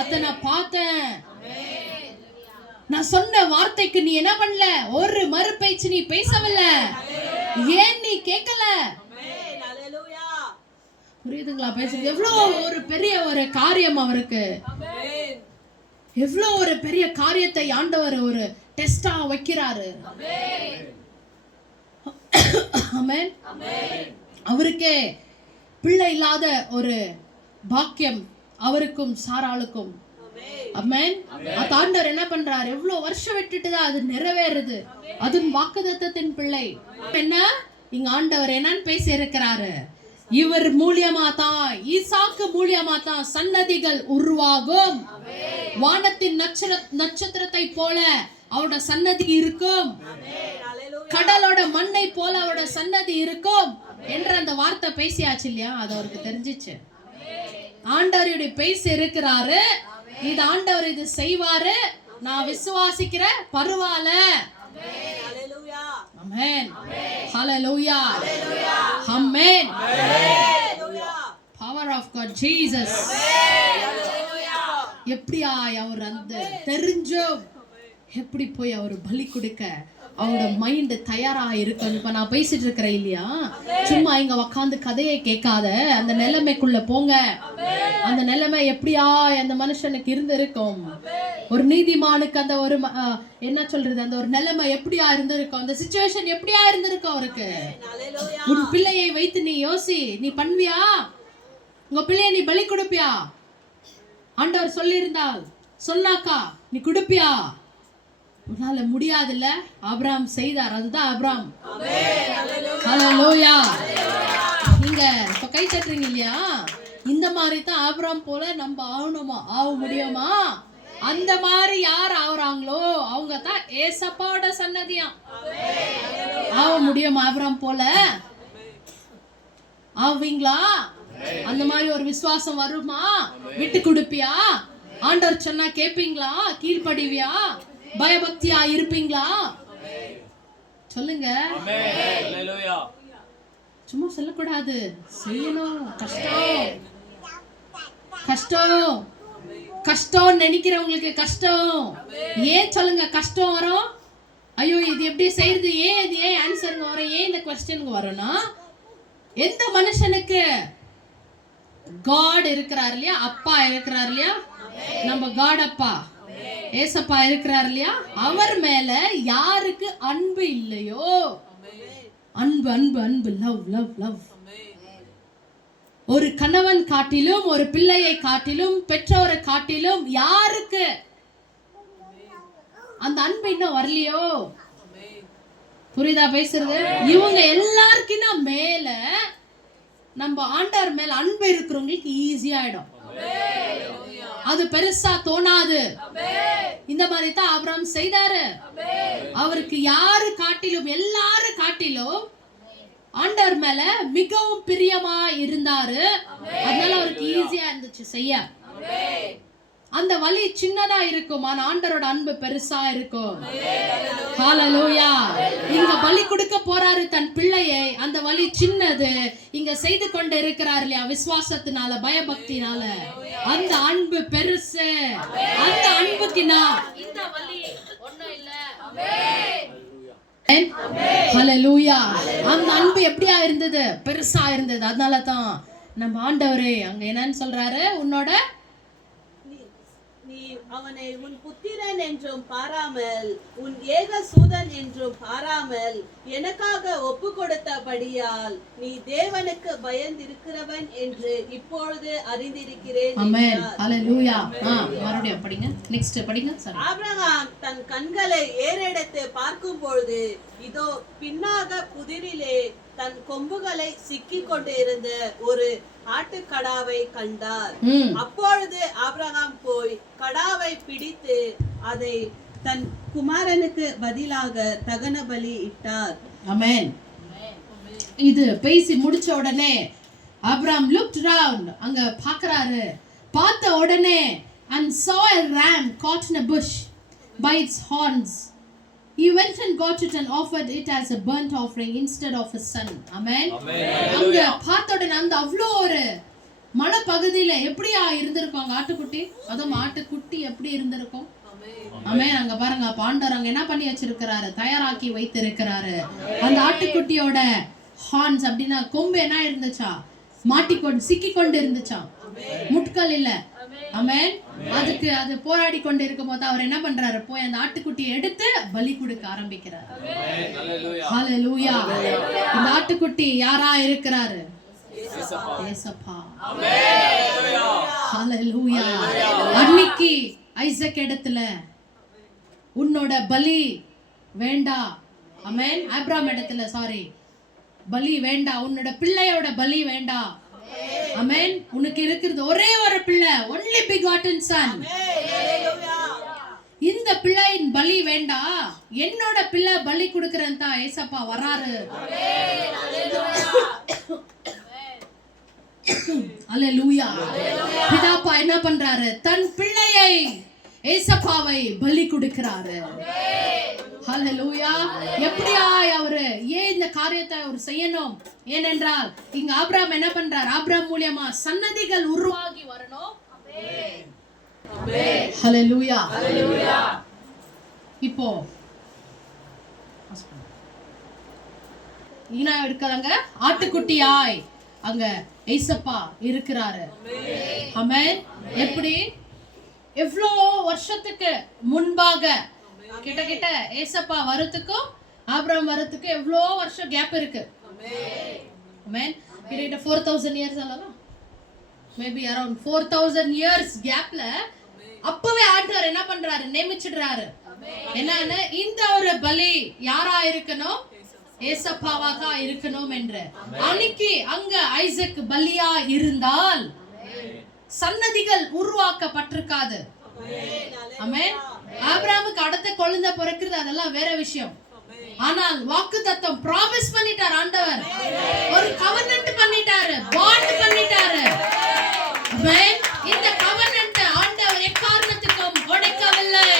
அத நான் பார்த்தேன். நான் சொன்ன வார்த்தைக்கு நீ என்ன பண்ணல? ஒரு மறுபேச்சு நீ பேசவில்லை. ஏன் நீ கேட்கல? புரியுதுங்களா பேசுறது? எவ்வளவு ஒரு பெரிய ஒரு காரியம் அவருக்கு, எவ்வளவு ஒரு பெரிய காரியத்தை ஆண்டவர் ஒரு டெஸ்டா வைக்கிறாரு. ஆமென். அவருக்கே பிள்ளை இல்லாத ஒரு பாக்கியம் அவருக்கும் சாராளுக்கும். ஆமென். அது ஆண்டவர் என்ன பண்றாரு, எவ்வளவு வருஷம் விட்டுட்டுதான் அது நிறைவேறுது. அது வாக்குத்தத்தத்தின் பிள்ளை. என்ன இங்க ஆண்டவர் என்னன்னு பேசி இருக்கிறாரு, இவர் மூலியமா தான், ஈசாக்கு மூலியமா தான் சன்னதிகள் உருவாகும். வானத்தின் நட்சத்திரத்தை போல அவரோட சன்னதி இருக்கும், கடலோட மண்ணை போல அவரோட சன்னதி இருக்கும் என்ற அந்த வார்த்தை பேசியாச்சு இல்லையா, அது அவருக்கு தெரிஞ்சிச்சு. ஆண்டவர் பேசி இருக்கிறாரு, இது ஆண்டவர் இது செய்வாரு, நான் விசுவாசிக்கிற பரவாயில்ல. ஆமென். ஹalleluya. ஆமென். Power of God Jesus. எப்படியா அவர் அந்த தெரிஞ்சும் எப்படி போய் அவர் பலி கொடுக்க அவரோட மைண்ட் தயாரா இருக்கணும். இப்ப நான் பேசிட்டு இருக்கிறேன் இல்லையா, சும்மா இங்க உக்காந்து கதையை கேட்காத, அந்த நிலைமைக்குள்ள போங்க. அந்த நிலைமை எப்படியா அந்த மனுஷனுக்கு இருந்திருக்கும், ஒரு நீதிமானுக்கு அந்த ஒரு என்ன சொல்றது, அந்த ஒரு நிலைமை எப்படியா இருந்திருக்கும், அந்த சிச்சுவேஷன் எப்படியா இருந்திருக்கும் அவருக்கு. உன் பிள்ளையை வைத்து நீ யோசி, நீ பண்ணுவியா? உங்க பிள்ளைய நீ பலி கொடுப்பியா? ஆண்டவர் சொல்லியிருந்தால் சொன்னாக்கா நீ கொடுப்பியா? உன்னால முடியாதுல்ல. ஆபிரகாம் செய்தார், அதுதான் ஆபிரகாம். ஹalleluya. நீங்க இப்ப கை தட்டுறீங்க இல்லையா, இந்த மாதிரி தான் ஆபிரகாம் போல நம்ம ஆகணுமா? ஆக முடியுமா? அந்த மாதிரி யார் ஆகுறாங்களோ அவங்க தான் ஏசப்பாவோட சன்னதியா. ஆக முடியும் ஆபிரகாம் போல? ஆவீங்களா? அந்த மாதிரி ஒரு விசுவாசம் வருமா? விட்டு கொடுப்பியா? ஆண்டவர் சொன்னா கேப்பீங்களா? கீழ்ப்படிவியா? பயபக்தியா இருப்பீங்களா? சொல்லுங்க. சும்மா சொல்லக்கூடாது, செய்யணும். கஷ்டம் கஷ்டம் கஷ்டம் நினைக்கிறவங்களுக்கு கஷ்டம். ஏன் சொல்லுங்க கஷ்டம் வரும்? ஐயோ இது எப்படி செய்யறது, ஏன் இது ஏன் ஆன்சருங்க வரும், ஏன் இந்த கொஸ்டினுக்கு வரும்னா, எந்த மனுஷனுக்கு காட் இருக்கிறார் இல்லையா, அப்பா இருக்கிறார் இல்லையா, நம்ம காட் அப்பா ஏசப்பா இருக்கிறார் இல்லையா, அவர் மேல யாருக்கு அன்பு இல்லையோ, அன்பு அன்பு அன்பு லவ் லவ் லவ், ஒரு கணவன் காட்டிலும், ஒரு பிள்ளையை காட்டிலும், பெற்றோரை காட்டிலும் யாருக்கு அந்த அன்பு இன்னும் வரலையோ? புரியுதா பேசுறது? இவங்க எல்லாருக்கும் மேல நம்ம ஆண்டவர் மேல அன்பு இருக்கிறவங்களுக்கு ஈஸியா ஆயிடும், அது பெருசா தோணாது. இந்த மாதிரி தான் ஆபிரகாம் செய்தாரு. அவருக்கு யாரு காட்டிலும், எல்லாரும் காட்டிலும் ஆண்டவர் மேல மிகவும் பிரியமா இருந்தாரு. அதனால அவருக்கு ஈஸியா இருந்துச்சு செய்ய. அந்த வலி சின்னதா இருக்கும், ஆனா ஆண்டவரோட அன்பு பெருசா இருக்கும். ஹalleluya. இங்க பலி கொடுக்க போறாரு தன் பிள்ளையை, அந்த வலி சின்னது. இங்க செய்து கொண்டு இருக்கிறார் இல்லையா, விசுவாசத்தினால, பயபக்தினால. அந்த அன்பு பெருசு. அந்த அன்புக்கு நான் இந்த வலி ஒண்ணும் இல்ல. ஹalleluya. அந்த அன்பு எப்படியா இருந்தது? பெருசா இருந்தது. அதனால தான் நம்ம ஆண்டவரே அங்க என்னன்னு சொல்றாரு, உன்னோட நீ அவனை உன் புத்திரன் என்றும் பாராமல், உன் ஏக சூதன் என்றும் பாராமல் எனக்காக ஒப்பு கொடுத்தபடியால் நீ தேவனுக்கு பயந்திருக்கிறவன் என்று இப்பொழுது அறிந்திருக்கிறேன். ஆமென். ஹalleluya. மறுபடியும் படிங்க, நெக்ஸ்ட் படிங்க. ஆபிரகாம் தன் கண்களை ஏறெடுத்து பார்க்கும் பொழுது இதோ பின்னாக புதிரிலே தன் கொம்புகளை சிக்கிக் கொண்டிருந்த ஒரு ஆட்டுக்கடாவை கண்டார். அப்பொழுது ஆபிரகாம் போய் கடாவை பிடித்து அதை தன் குமாரனுக்கு பதிலாக தகன பலி இட்டார். ஆமென். இது பேசி முடிச்ச உடனே ஆபிரகாம் looked around, அங்க பார்க்கறாரு. பார்த்த உடனே and saw a ram caught in a bush by its horns. He went and got it and offered it as a burnt offering instead of his son. Amen. அங்க பார்த்த உடனே அந்த அவ்வளோ ஒரு மலை பகுதியில எப்படியா இருந்திருக்கும் ஆட்டுக்குட்டி, அதுவும் ஆட்டுக்குட்டி எப்படி இருந்திருக்கும்? ஆமென். அங்க பாருங்க, ஆண்டவர் அங்க என்ன பண்ணி வச்சிருக்கிறாரு, தயாராக்கி வைத்திருக்கிறாரு. அந்த ஆட்டுக்குட்டியோட ஹார்ன்ஸ் அப்படின்னா கொம்பு என்ன இருந்துச்சா, மாட்டிக்கொண்டு சிக்கிக்கொண்டு இருந்துச்சா, முட்கள் இல்ல. ஆமென். அதுக்கு அது போராடி கொண்டு இருக்கும் போது அவர் என்ன பண்றாரு, போய் அந்த ஆட்டுக்குட்டியை எடுத்து பலி கொடுக்க ஆரம்பிக்கிறார். ஹalleluya. இந்த ஆட்டுக்குட்டி யாரா இருக்கிறாரு? ஏசப்பா. ஹalleluya. அன்னைக்கு ஐசக் இடத்துல உன்னோட பலி வேண்டாம். ஆமென். ஆபிரகாம் இடத்துல பலி வேண்டாம், உன்னோட பிள்ளையோட பலி வேண்டாம். ஆமென். உனக்கு இருக்கிறது ஒரே ஒரு பிள்ளை, only begotten son. இந்த பிள்ளையின் பலி வேண்டாம், என்னோட பிள்ளை பலி கொடுக்கிறேன் தான் ஏசப்பா வராரு. அல்லேலூயா. பிதாப்பா என்ன பண்றாரு? தன் பிள்ளையை ஏசப்பாவை பலி கொடுக்கிறாரு. ஹல்லேலூயா. எப்படியாய் அவரு ஏன் இந்த காரியத்தை அவர் செய்யணும்? ஏனென்றால் இங்க ஆபிரகாம் என்ன பண்றார்? ஆபிரகாம் மூலமா சன்னதிகள் உருவாகி வரணும். ஹல்லேலூயா. இப்போ ஈனா எடுக்கறாங்க, ஆட்டுக்குட்டியாய் அங்க ஏசப்பா இருக்கிறாரு. ஆமென். எப்படி? எவ்வளோ வருஷத்துக்கு முன்பாக, கிட்ட ஏசப்பா வரதுக்கும் ஆபிரகாம் வரதுக்கு எவ்வளோ வருஷம் கேப் இருக்கு. ஆமென். கிட்ட 4000 இயர்ஸ் அல்லவா? மேபி அரௌண்ட் 4000 இயர்ஸ் கேப்ல அப்பவே ஆண்டவர் என்ன பண்றாரு? நியமிச்சிடுறாரு. என்னன்னு? இந்த ஒரு பலி யாரா இருக்கணும்? ஏசப்பாவாக இருக்கணும் என்று. அன்னைக்கு அங்க ஐசக் பலியா இருந்தால் சன்னதிகள் உருவாக்கப்பட்டிருக்காது. ஆமென். ஆபிரகாமுக்கு அடுத்த குழந்தை பிறக்கிறது அதெல்லாம் வேற விஷயம். ஆனால் வாக்குத்தத்தம் ப்ராமிஸ் பண்ணிட்டார் ஆண்டவர். ஒரு கவர்னன்ட் பண்ணிட்டாரு, பாண்ட் பண்ணிட்டாரு. ஆமென். இந்த கவர்னன்ட் ஆண்டவர் எக்காரணத்துக்கும் உடைக்கவில்லை.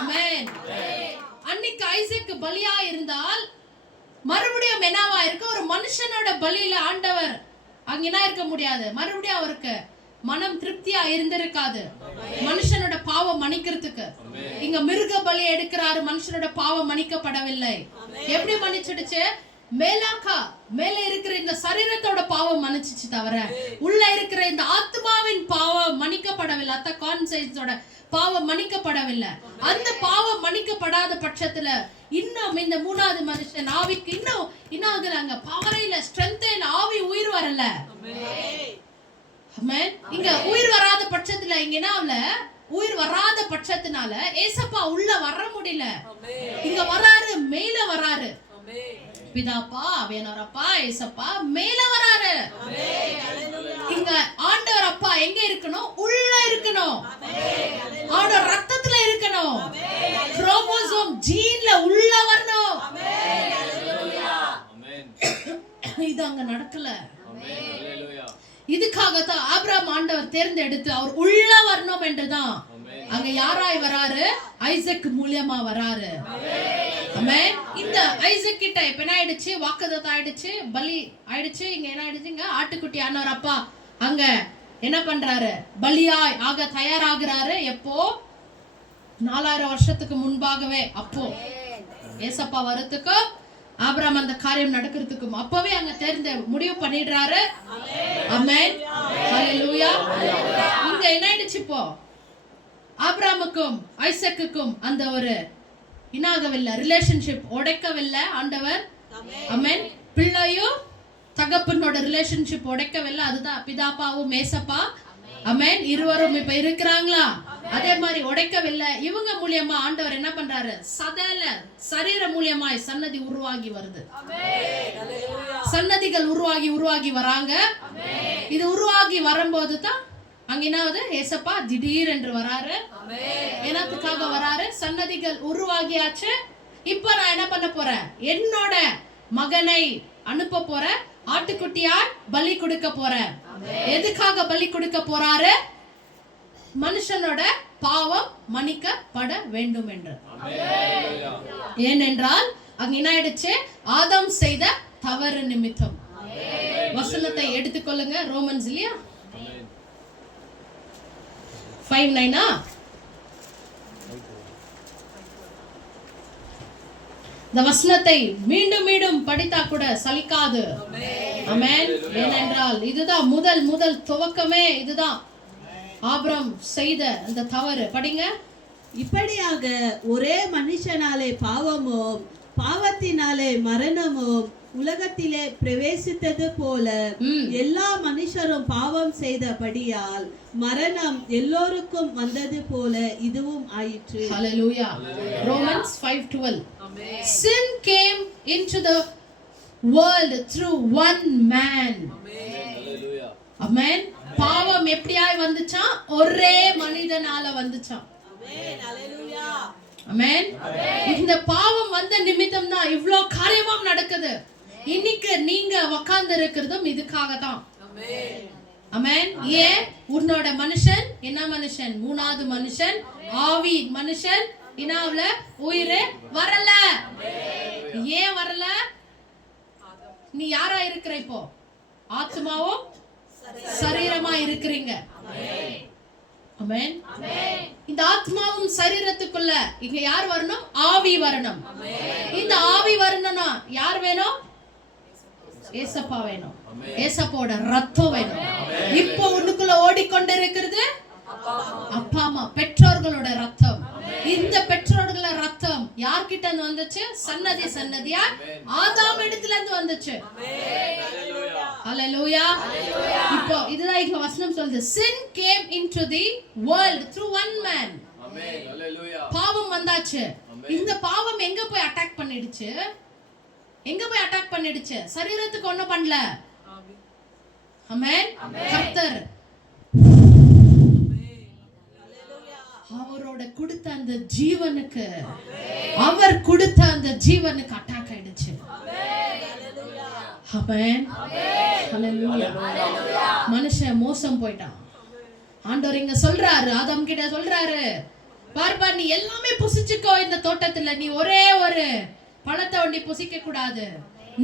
ஆமென். அன்னைக்கு ஐசக் பலியா இருந்தால் மறுபடியும் என்னவா இருக்கு? ஒரு மனுஷனோட பலியில ஆண்டவர் அங்க என்ன இருக்க முடியாது. மறுபடியும் அவருக்கு மனம் திருப்தியா இருந்திருக்காது மனுஷனோட பாவம் மன்னிக்கிறதுக்கு. இங்க மிருக பலி எடுக்கிறாரு, மனுஷனோட பாவம் மன்னிக்கப்படவில்லை. எப்படி மன்னிச்சிடுச்சு? மேல இருக்கிற இந்த சரீரத்தோட பாவம் மன்னிச்சிச்சு, தவிர உள்ள இருக்கிற இந்த ஆத்மாவின் பாவம் மன்னிக்கப்படவில்லை. அத்த கான்சைன்ஸோட பாவம் மன்னிக்கப்படவில்லை. அந்த பாவம் மன்னிக்கப்படாத பட்சத்துல இன்னும் இந்த மூணாவது மனுஷன் ஆவிக்கு இன்னும் ஆகுறாங்க, பவரே இல்ல, ஸ்ட்ரென்த் இல்ல, ஆவி உயிர் வரல. ஆமென். இங்க உயிர் வராத பட்சத்துல இங்க என்ன உயிர் வராத பட்சத்தினால ஏசப்பா உள்ள வர முடியல. இங்க வராரு, மேல வராரு. பிதாப்பா, ஆவியானவரப்பா, ஏசப்பா மேல வராரு. இங்க ஆண்டவர் அப்பா எங்க இருக்கணும்? உள்ள இருக்கணும். ஆண்டவர் ரத்தத்துல இருக்கணும். குரோமோசோம் ஜீன்ல உள்ள வரணும். இது அங்க நடக்கல. இதுக்காகத்தான் ஆபிரகாம் ஆண்டவர் தேர்ந்தெடுத்து அவர் உள்ள வரணும் என்றுதான் அங்க யாராய் வராரு? ஐசக் மூலமா வராரு. ஆமென். இந்த ஐசக் கிட்ட இப்ப என்ன ஆயிடுச்சு? வாக்குத்தத்தம் ஆயிடுச்சு, பலி ஆயிடுச்சு. இங்க என்ன ஆயிடுச்சுங்க? ஆட்டுக்குட்டி ஆனவர் அப்பா அங்க என்ன பண்றாரு? பலியாய் ஆக தயாராகிறாரு. எப்போ? 4000 வருஷத்துக்கு முன்பாகவே. அப்போ ஏசப்பா வரதுக்கு ஆபிரகாம் அந்த காரியம் நடக்கிறதுக்கும் அப்பவே அங்க முடிவு பண்ணிடுறாரு. ஆமென். ஹல்லேலூயா. இங்க என்ன ஆயிடுச்சு? இப்போ ஆபிரகாமுக்கும் ஐசக்குக்கும் அந்த ஒரு இனாகவில்லை, ரிலேஷன்ஷிப் உடைக்கவில்லை ஆண்டவர். ஆமென். பிள்ளையும் தகப்பனோட ரிலேஷன்ஷிப் உடைக்கவில்லை. அதுதான் பிதாப்பாவும் மேசப்பா. ஆமென். இருவரும் இப்ப இருக்கிறாங்களா? அதே மாதிரி உடைக்கவில்லை. இவங்க மூலியமா ஆண்டவர் என்ன பண்றாரு? சரீர மூலியமாய் சன்னதி உருவாகி வருது. சன்னதிகள் உருவாகி வராங்க. இது உருவாகி வரும்போது தான் அங்க என்னாவது? ஏசப்பா திடீர் என்று வராரு. என்னத்துக்காக வராரு? சன்னதிகள் உருவாகியாச்சு. இப்ப நான் என்ன பண்ண போறேன்? என்னோட மகனை அனுப்ப போறேன், ஆட்டுக்குட்டியார் பலி கொடுக்க போறேன். எதுக்காக பலி கொடுக்க போறாரு? மனுஷனோட பாவம் மன்னிக்கப்பட வேண்டும் என்று. ஏனென்றால் அங்க என்ன ஆயிடுச்சு? ஆதாம் செய்த தவறு நிமித்தம். வசனத்தை எடுத்துக்கொள்ளுங்க, ரோமன்ஸ் இல்லையா 5:9. இந்த வசனத்தை மீண்டும் மீண்டும் படித்தா கூட சலிக்காது. ஆமென். ஏனென்றால் இதுதான் முதல் துவக்கமே. இதுதான் ஆபிரகாம் செய்த அந்த தவறு. படிங்க. இப்படியாக ஒரே மனுஷனாலே பாவமும் பாவத்தினாலே மரணமும் உலகத்திலே பிரவேசித்தது போல எல்லா மனுஷரும் பாவம் செய்தபடியால் மரணம் எல்லோருக்கும் வந்தது போல இதுவும் ஆயிற்று. Hallelujah. Romans 5:12. Sin came into the world through one man. Amen. பாவம் எப்படியாய் வந்துச்சாம்? ஒரே மனிதனால வந்துச்சாம். Amen. இந்த பாவம் வந்த நிமித்தம் தான் இவ்ளோ காரியமும் நடக்குது. இன்னைக்கு நீங்க உட்கார்ந்து இருக்கிறதும் இதுக்காக தான். Amen. ஏன் உன்னோட மனுஷன் என்ன மனுஷன்? மூணாவது மனுஷன் ஆவி மனுஷன் இனாவுல உயிர் வரல. ஏன் வரல? நீ யாரா இருக்கிற இப்போ? ஆத்மாவும் சரீரமா இருக்கிறீங்க. ஆமென். இந்த ஆத்மாவும் சரீரத்துக்குள்ள இங்க யார் வரணும்? ஆவி வரணும். இந்த ஆவி வரணும்னா யார் வேணும்? ஏசப்பா வேணும். ஏசப்பாவோட ரத்தம் வேணும். இப்போ உனக்குள்ள ஓடிக்கொண்டிருக்கிறது அப்பா அம்மா பெற்றோர்களோட ரத்தம். இந்த பெற்றோர்களோட ரத்தம் யார்கிட்ட இருந்து வந்துச்சு? சன்னதியா ஆதாம் இடத்துல இருந்து வந்துச்சு. ஹalleluya. இப்போ இதுதான் இங்க வசனம் சொல்லுது. Sin came into the world through one man. ஆமென். ஹalleluya. பாவம் வந்தாச்சு. இந்த பாவம் எங்க போய் அட்டாக் பண்ணிடுச்சு? எங்க போய் அட்டாக் பண்ணிடுச்சு? சரீரத்துக்கு ஒண்ணும் பண்ணல. ஆமென். கர்த்தர் அவரோட கொடுத்த அந்த ஜீவனுக்கு அவர் கொடுத்த அந்த ஜீவனுக்கு அட்டாக் ஆயிடுச்சு. ஆமென். ஹalleluya. மனுஷன் மோசம் போயிட்டான். ஆண்டவர் இங்க சொல்றாரு, ஆதாம் கிட்ட சொல்றாரு, பார்ப்பா நீ எல்லாமே புசிச்சுக்கோ இந்த தோட்டத்துல, நீ ஒரே ஒரு பழத்தை ஒண்டி புசிக்க கூடாது.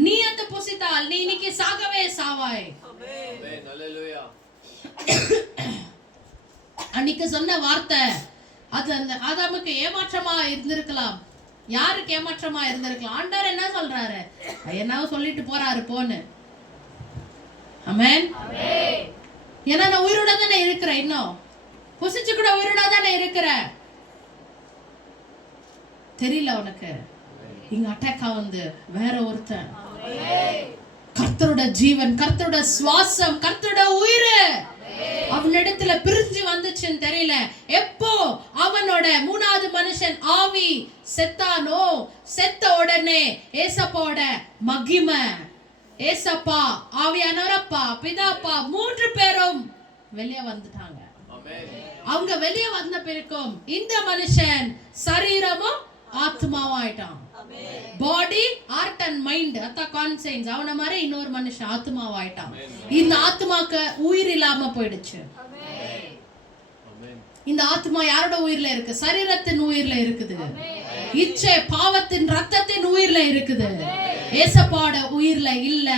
நீ அந்த புசித்தால் நீ இன்னைக்கு சாகவே சாவாய். ஆமென். ஹalleluya. அன்னைக்கு சொன்ன வார்த்தை அது அந்த ஆதாமுக்கு ஏமாற்றமா இருந்திருக்கலாம். யாருக்கு ஏமாற்றமா இருந்திருக்கலாம்? ஆண்டவர் என்ன சொல்றாரு? என்னவோ சொல்லிட்டு போறாரு போன்னு. ஆமென். ஏன்னா நான் உயிரோட தானே இருக்கிறேன், இன்னும் புசிச்சு கூட உயிரோட தானே இருக்கிறேன். தெரியல உனக்கு? இங்க அட்டாக்கா வந்து வேற ஒருத்தன் கர்த்தரோட ஜீவன், கர்த்தரோட சுவாசம், கர்த்தரோட உயிர் அவனிடத்துல பிரிஞ்சு வந்துச்சுன்னு தெரியல. எப்போ அவனோட மூணாவது மனுஷன் ஆவி செத்தானோ, செத்த உடனே ஏசப்பாவோட மகிமை, ஏசப்பா ஆவியானவரப்பா பிதாப்பா மூன்று பேரும் வெளியே வந்துட்டாங்க. அவங்க வெளியே வந்த பிறகும் இந்த மனுஷன் சரீரமும் ஆத்மாவும் ஆயிட்டான். பாடி ஹார்ட் அண்ட் மைண்ட் அத கான்சென்ஸ் அவன மாதிரி இன்னொரு மனுஷன் ஆத்மாவாயிட்டான். இந்த ஆத்மாக்கு உயிர் இல்லாம போயிடுச்சு. இந்த ஆத்மா யாரோட உயிர்ல இருக்கு? சரீரத்தின் உயிர்ல இருக்குது. இச்சை பாவத்தின் ரத்தத்தின் உயிர்ல இருக்குது. ஏசப்பாவோட உயிர்ல இல்ல.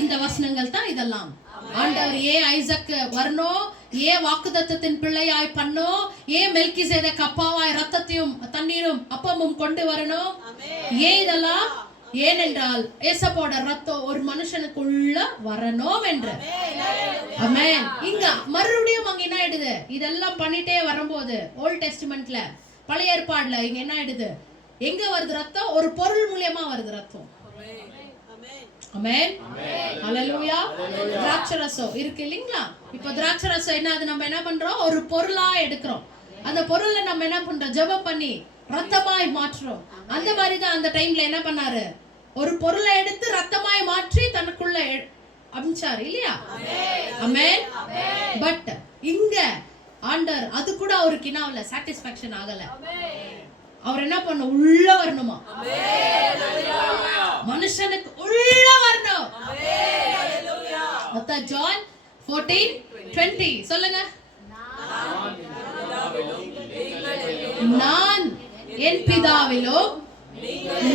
இந்த வசனங்கள் தான் இதெல்லாம். ஆண்டவர் ஏன் ஐசக் வரணும், ஏன் வாக்குத்தத்தத்தின் பிள்ளையாய் பண்ணோம், ஏன் மெல்கிசேதேக் அப்பாவாய் ரத்தத்தையும் தண்ணீரும் அப்பமும் கொண்டு வரணும், ஏன் இதெல்லாம்? ஏனென்றால் ஏசப்பாவோட ரத்தம் ஒரு மனுஷனுக்குள்ள வரணும் என்று. ஆமென். இங்க மறுபடியும் அங்க என்ன ஆயிடுது? இதெல்லாம் பண்ணிட்டே வரும்போது ஓல்ட் டெஸ்டிமெண்ட்ல பழைய ஏற்பாடுல இங்க என்ன ஆயிடுது? எங்க வருது ரத்தம்? ஒரு பொருள் மூலமா வருது ரத்தம். ஆமென். ஹalleluya. திராட்சரசம் இருக்கு இல்லீங்களா? இப்போ திராட்சரசம் என்னது? நம்ம என்ன பண்றோம்? ஒரு பொருளா எடுக்கிறோம். அந்த பொருளை நம்ம என்ன பண்றோம்? ஜெபம் பண்ணி ரத்தமாய் மாற்றுறோம். அந்த மாதிரி தான் அந்த டைம்ல என்ன பண்ணாரு? ஒரு பொருளை எடுத்து ரத்தமாய் மாற்றி தனக்குள்ள அமிச்சாரு இல்லையா? ஆமென். பட் இங்க ஆண்டவர் அது கூட அவருக்கு என்ன சாட்டிஸ்ஃபேக்ஷன் ஆகல. அவர் என்ன பண்ண? உள்ள வரணுமா? மனுஷனுக்கு உள்ள வரணும். அத ஜான் 14:20 சொல்லுங்க. நான் என் பிதாவிலும்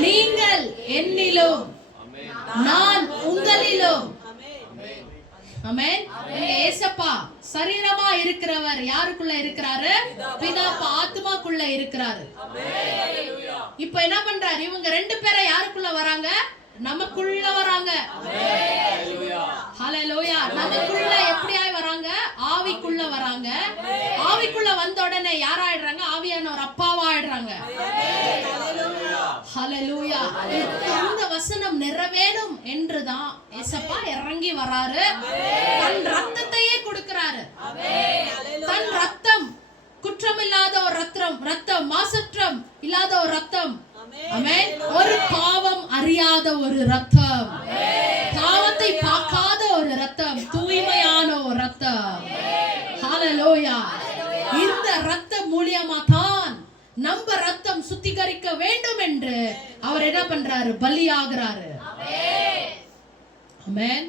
நீங்கள் என்னிலும் நான் உங்களிலும். ஆமென். ஏசப்பா சரீரமா இருக்கிறவர் யாருக்குள்ள இருக்கிறாரு? பிதாப்பா ஆத்மாக்குள்ள இருக்கிறாரு. இப்போ என்ன பண்றாரு? இவங்க ரெண்டு பேரை யாருக்குள்ள வராங்க? நமக்குள்ள வராங்க. ஹalleluya. நமக்குள்ள எப்படியாய் வராங்க? ஆவிக்குள்ள வராங்க. ஆவிக்குள்ள வந்த உடனே யார் ஆயிடுறாங்க? ஆவியானவர் அப்பாவா ஆயிடுறாங்க. ஹalleluya. இந்த வசனம் நிறைவேறும் என்றுதான் ஏசப்பா இறங்கி வராரு. தன் ரத்தத்தையே கொடுக்கிறாரு. தன் ரத்தம் குற்றமில்லாத ஒரு ரத்தம் மாசற்றம் இல்லாத ஒரு ரத்தம். ஆமென். ஒரு பாவம் அறியாத ஒரு ரத்தம், பாவத்தை பார்க்காத ஒரு ரத்தம், தூய்மையான ஒரு ரத்தம். ஹalleluya. இந்த ரத்தம் மூலமா தான் நம்ம ரத்தம் சுத்திகரிக்க வேண்டும் என்று அவர் என்ன பண்றாரு? பலியாகிறாரு. ஆமென்.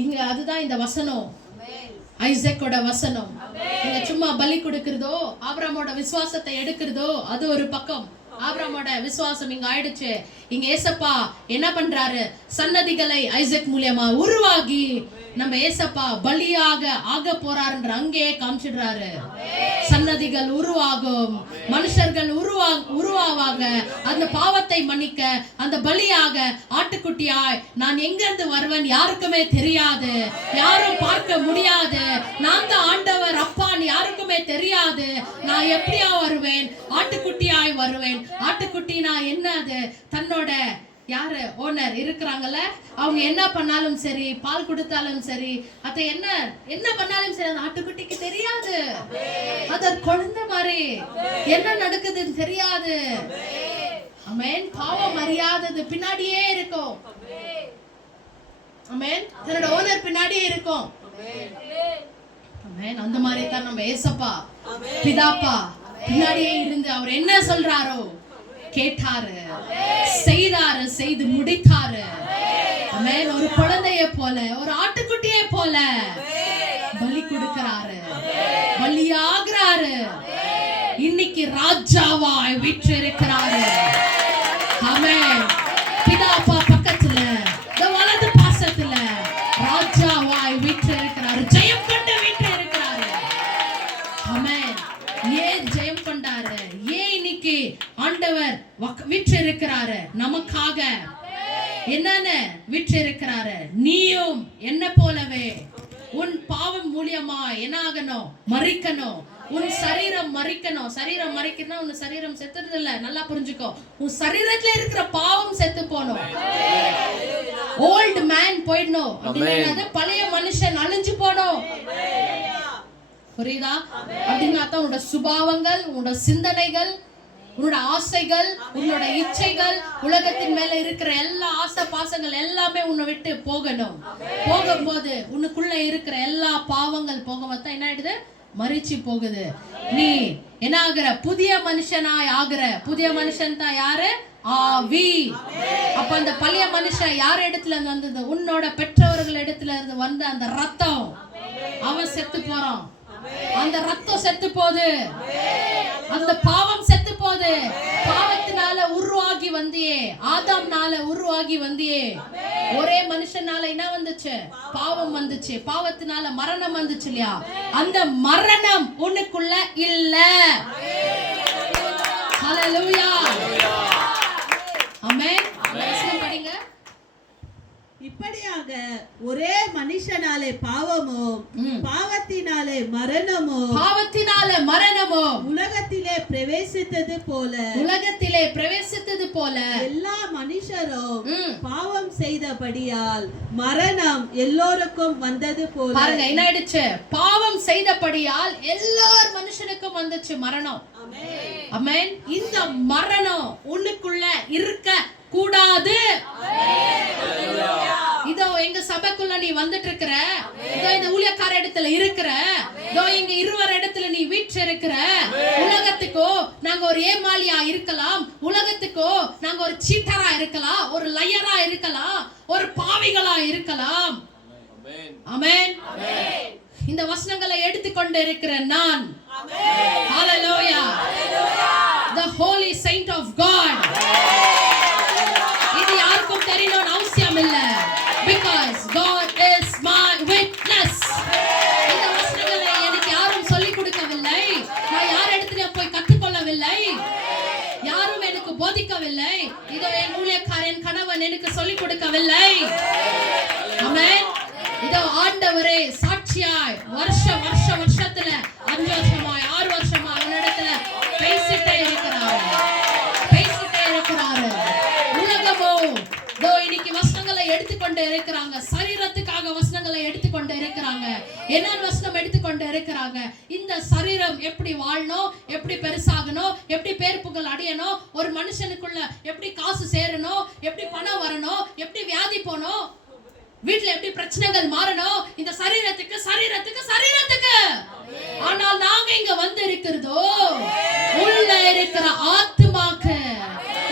இங்க அதுதான் இந்த வசனம், ஐசக்கோட வசனம். இங்க சும்மா பலி கொடுக்கிறதோ ஆபிரகாமோட விசுவாசத்தை எடுக்கிறதோ அது ஒரு பக்கம். ஆபிரகாமோட விசுவாசம் இங்க ஆயிடுச்சு. இங்க ஏசப்பா என்ன பண்றாரு? சன்னதிகளை ஐசக் மூலமா உருவாகி நம்ம ஏசப்பா பலியாக ஆக போறாருன்ற அங்கே காமிச்சிடுறாரு. சன்னதிகள் உருவாகும், மனுஷர்கள் உருவாவாங்க. அந்த பாவத்தை மன்னிக்க அந்த பலியாக ஆட்டுக்குட்டியாய் நான் எங்கிருந்து வருவேன் யாருக்குமே தெரியாது, யாரும் பார்க்க முடியாது. நான் தான் ஆண்டவர் அப்பான்னு யாருக்குமே தெரியாது. நான் எப்படியா வருவேன்? ஆட்டுக்குட்டியாய் வருவேன். ஆட்டுக்குட்டினா என்னது? தன்னோட யாரு ஓனர் இருக்கிறாங்கல்ல, அவங்க என்ன பண்ணாலும் சரி, பால் கொடுத்தாலும் சரி, அத என்ன பண்ணாலும் சரி, அந்த ஆட்டுக்குட்டிக்கு தெரியாது. அது குழந்தை மாதிரி என்ன நடக்குதுன்னு தெரியாது. ஆமென். பாவம் அறியாதது பின்னாடியே இருக்கும். ஆமென். தன்னோட ஓனர் பின்னாடியே இருக்கும். ஆமென். அந்த மாதிரி தான் நம்ம ஏசப்பா பிதாப்பா பின்னாடியே இருந்து அவர் என்ன சொல்றாரோ கேட்டாரு, செய்தாரு, செய்து முடித்தாரு. ஆமென். ஒரு குழந்தைய போல, ஒரு ஆட்டுக்குட்டியை போல பலி கொடுக்கிறாரு, பலியாகிறாரு. இன்னைக்கு ராஜாவாய் வீற்றிருக்கிறாரு. ஆமென். பிதாப்பா பக்கத்துல, வலது பாசத்துல ராஜாவாய் வீற்றிருக்கிறாரு. ஜெயம் கொண்டு வீற்றிருக்கிறாரு. ஆமென். ஏன் ஜெயம் கொண்டாரு? ஏன் இன்னைக்கு ஆண்டவர் வீற்றிருக்கிறாரு? நமக்காக என்னென்ன வீற்றிருக்கிறாரு? நீயும் என்ன போலவே உன் பாவம் மூலியமா என்ன ஆகணும்? மரிக்கணும். உன் சரீரம் மரிக்கணும். சரீரம் மரிக்கணும். உன் சரீரம் செத்துறது இல்ல, நல்லா புரிஞ்சுக்கோ. உன் சரீரத்துல இருக்கிற பாவம் செத்து போகணும். ஓல்ட் மேன் போயிடணும். அப்படின்னா பழைய மனுஷன் அழிஞ்சு போகணும். புரியுதா? அப்படின்னா தான் உன்னோட சுபாவங்கள், உன்னோட சிந்தனைகள், உன்னோட ஆசைகள், உன்னோட இச்சைகள், உலகத்தின் மேல இருக்கிற எல்லா ஆசை பாசங்கள் எல்லாமே உன்னை விட்டு போகணும். போகும்போது உனக்குள்ள இருக்கிற எல்லா பாவங்கள் போகும்போது என்ன ஆயிடுது? மரிச்சு போகுது. நீ என்ன ஆகுற? புதிய மனுஷனாய் ஆகுற. புதிய மனுஷன் தான் யாரு? ஆவி. அப்ப அந்த பழைய மனுஷன் யார் இடத்துல இருந்து வந்தது? உன்னோட பெற்றவர்கள் இடத்துல இருந்து வந்த அந்த ரத்தம். அவன் செத்து போறான். அந்த ரத்தம் செத்து போகுது. அந்த பாவம் செத்து போகுது. பாவத்தினால உருவாகி வந்தியே, ஆதாம்னால உருவாகி வந்தியே. ஒரே மனுஷனால என்ன வந்துச்சு? பாவம் வந்துச்சு. பாவத்தினால மரணம் வந்துச்சு இல்லையா? அந்த மரணம் உனக்குள்ள இல்ல. ஹல்லேலூயா. ஆமென். படிங்க. இப்படியாக ஒரே மனுஷனாலே பாவமும் பாவத்தினாலே மரணமும் உலகத்திலே பிரவேசித்தது போல எல்லா மனுஷரும் பாவம் செய்தபடியால் மரணம் எல்லோருக்கும் வந்தது போல. பாருங்க என்ன ஆயிடுச்சு? பாவம் செய்தபடியால் எல்லார் மனுஷனுக்கும் வந்துச்சு மரணம். ஆமென். இந்த மரணம் உனக்குள்ள இருக்க கூடாது. இதோ எங்க சபைக்குள்ள நீ வந்துட்டு இருக்கிற, இதோ இந்த ஊழியக்கார இடத்துல இருக்கிற, இதோ எங்க இருவர் இடத்துல நீ வீற்றிருக்கிற. உலகத்துக்கோ நாங்க ஒரு ஏமாளியா இருக்கலாம், உலகத்துக்கோ நாங்க ஒரு சீட்டரா இருக்கலாம், ஒரு லயரா இருக்கலாம், ஒரு பாவிகளா இருக்கலாம். ஆமென். இந்த வசனங்களை எடுத்துக்கொண்டு இருக்கிற நான், ஹalleluya, the holy saint of God. இது யாருக்கும் தெரியணும்னு அவசியம் இல்ல. Because God is my witness. இந்த வசனங்களை எனக்கு யாரும் சொல்லிக் கொடுக்கவில்லை. நான் யார் இடத்துல போய் கற்றுக்கொள்ளவில்லை. யாரும் எனக்கு போதிக்கவில்லை. இதோ என் ஊழியக்காரன் கணவன் எனக்கு சொல்லிக் கொடுக்கவில்லை. ஆமென். இதோ ஆண்டவரே சாட்சியாய் வருஷத்துல 5 வருஷமாய் 6 வருஷமாய் உன்னிடத்துல பேசிட்டே இருக்கிறாரு. உலகமோ இருக்கிறாங்க. இந்த சரீரம் எப்படி வாழணும், எப்படி பெருசாகணும், எப்படி பேர் புகழ் அடையணும், ஒரு மனுஷனுக்குள்ள எப்படி காசு சேரணும், எப்படி பணம் வரணும், எப்படி வியாதி போகணும், வீட்டுல எப்படி பிரச்சனைகள் மாறணும், இந்த சரீரத்துக்கு சரீரத்துக்கு சரீரத்துக்கு. ஆனால் நாங்க இங்க வந்து இருக்கிறதோ உள்ள இருக்கிற ஆத்மாக்கு.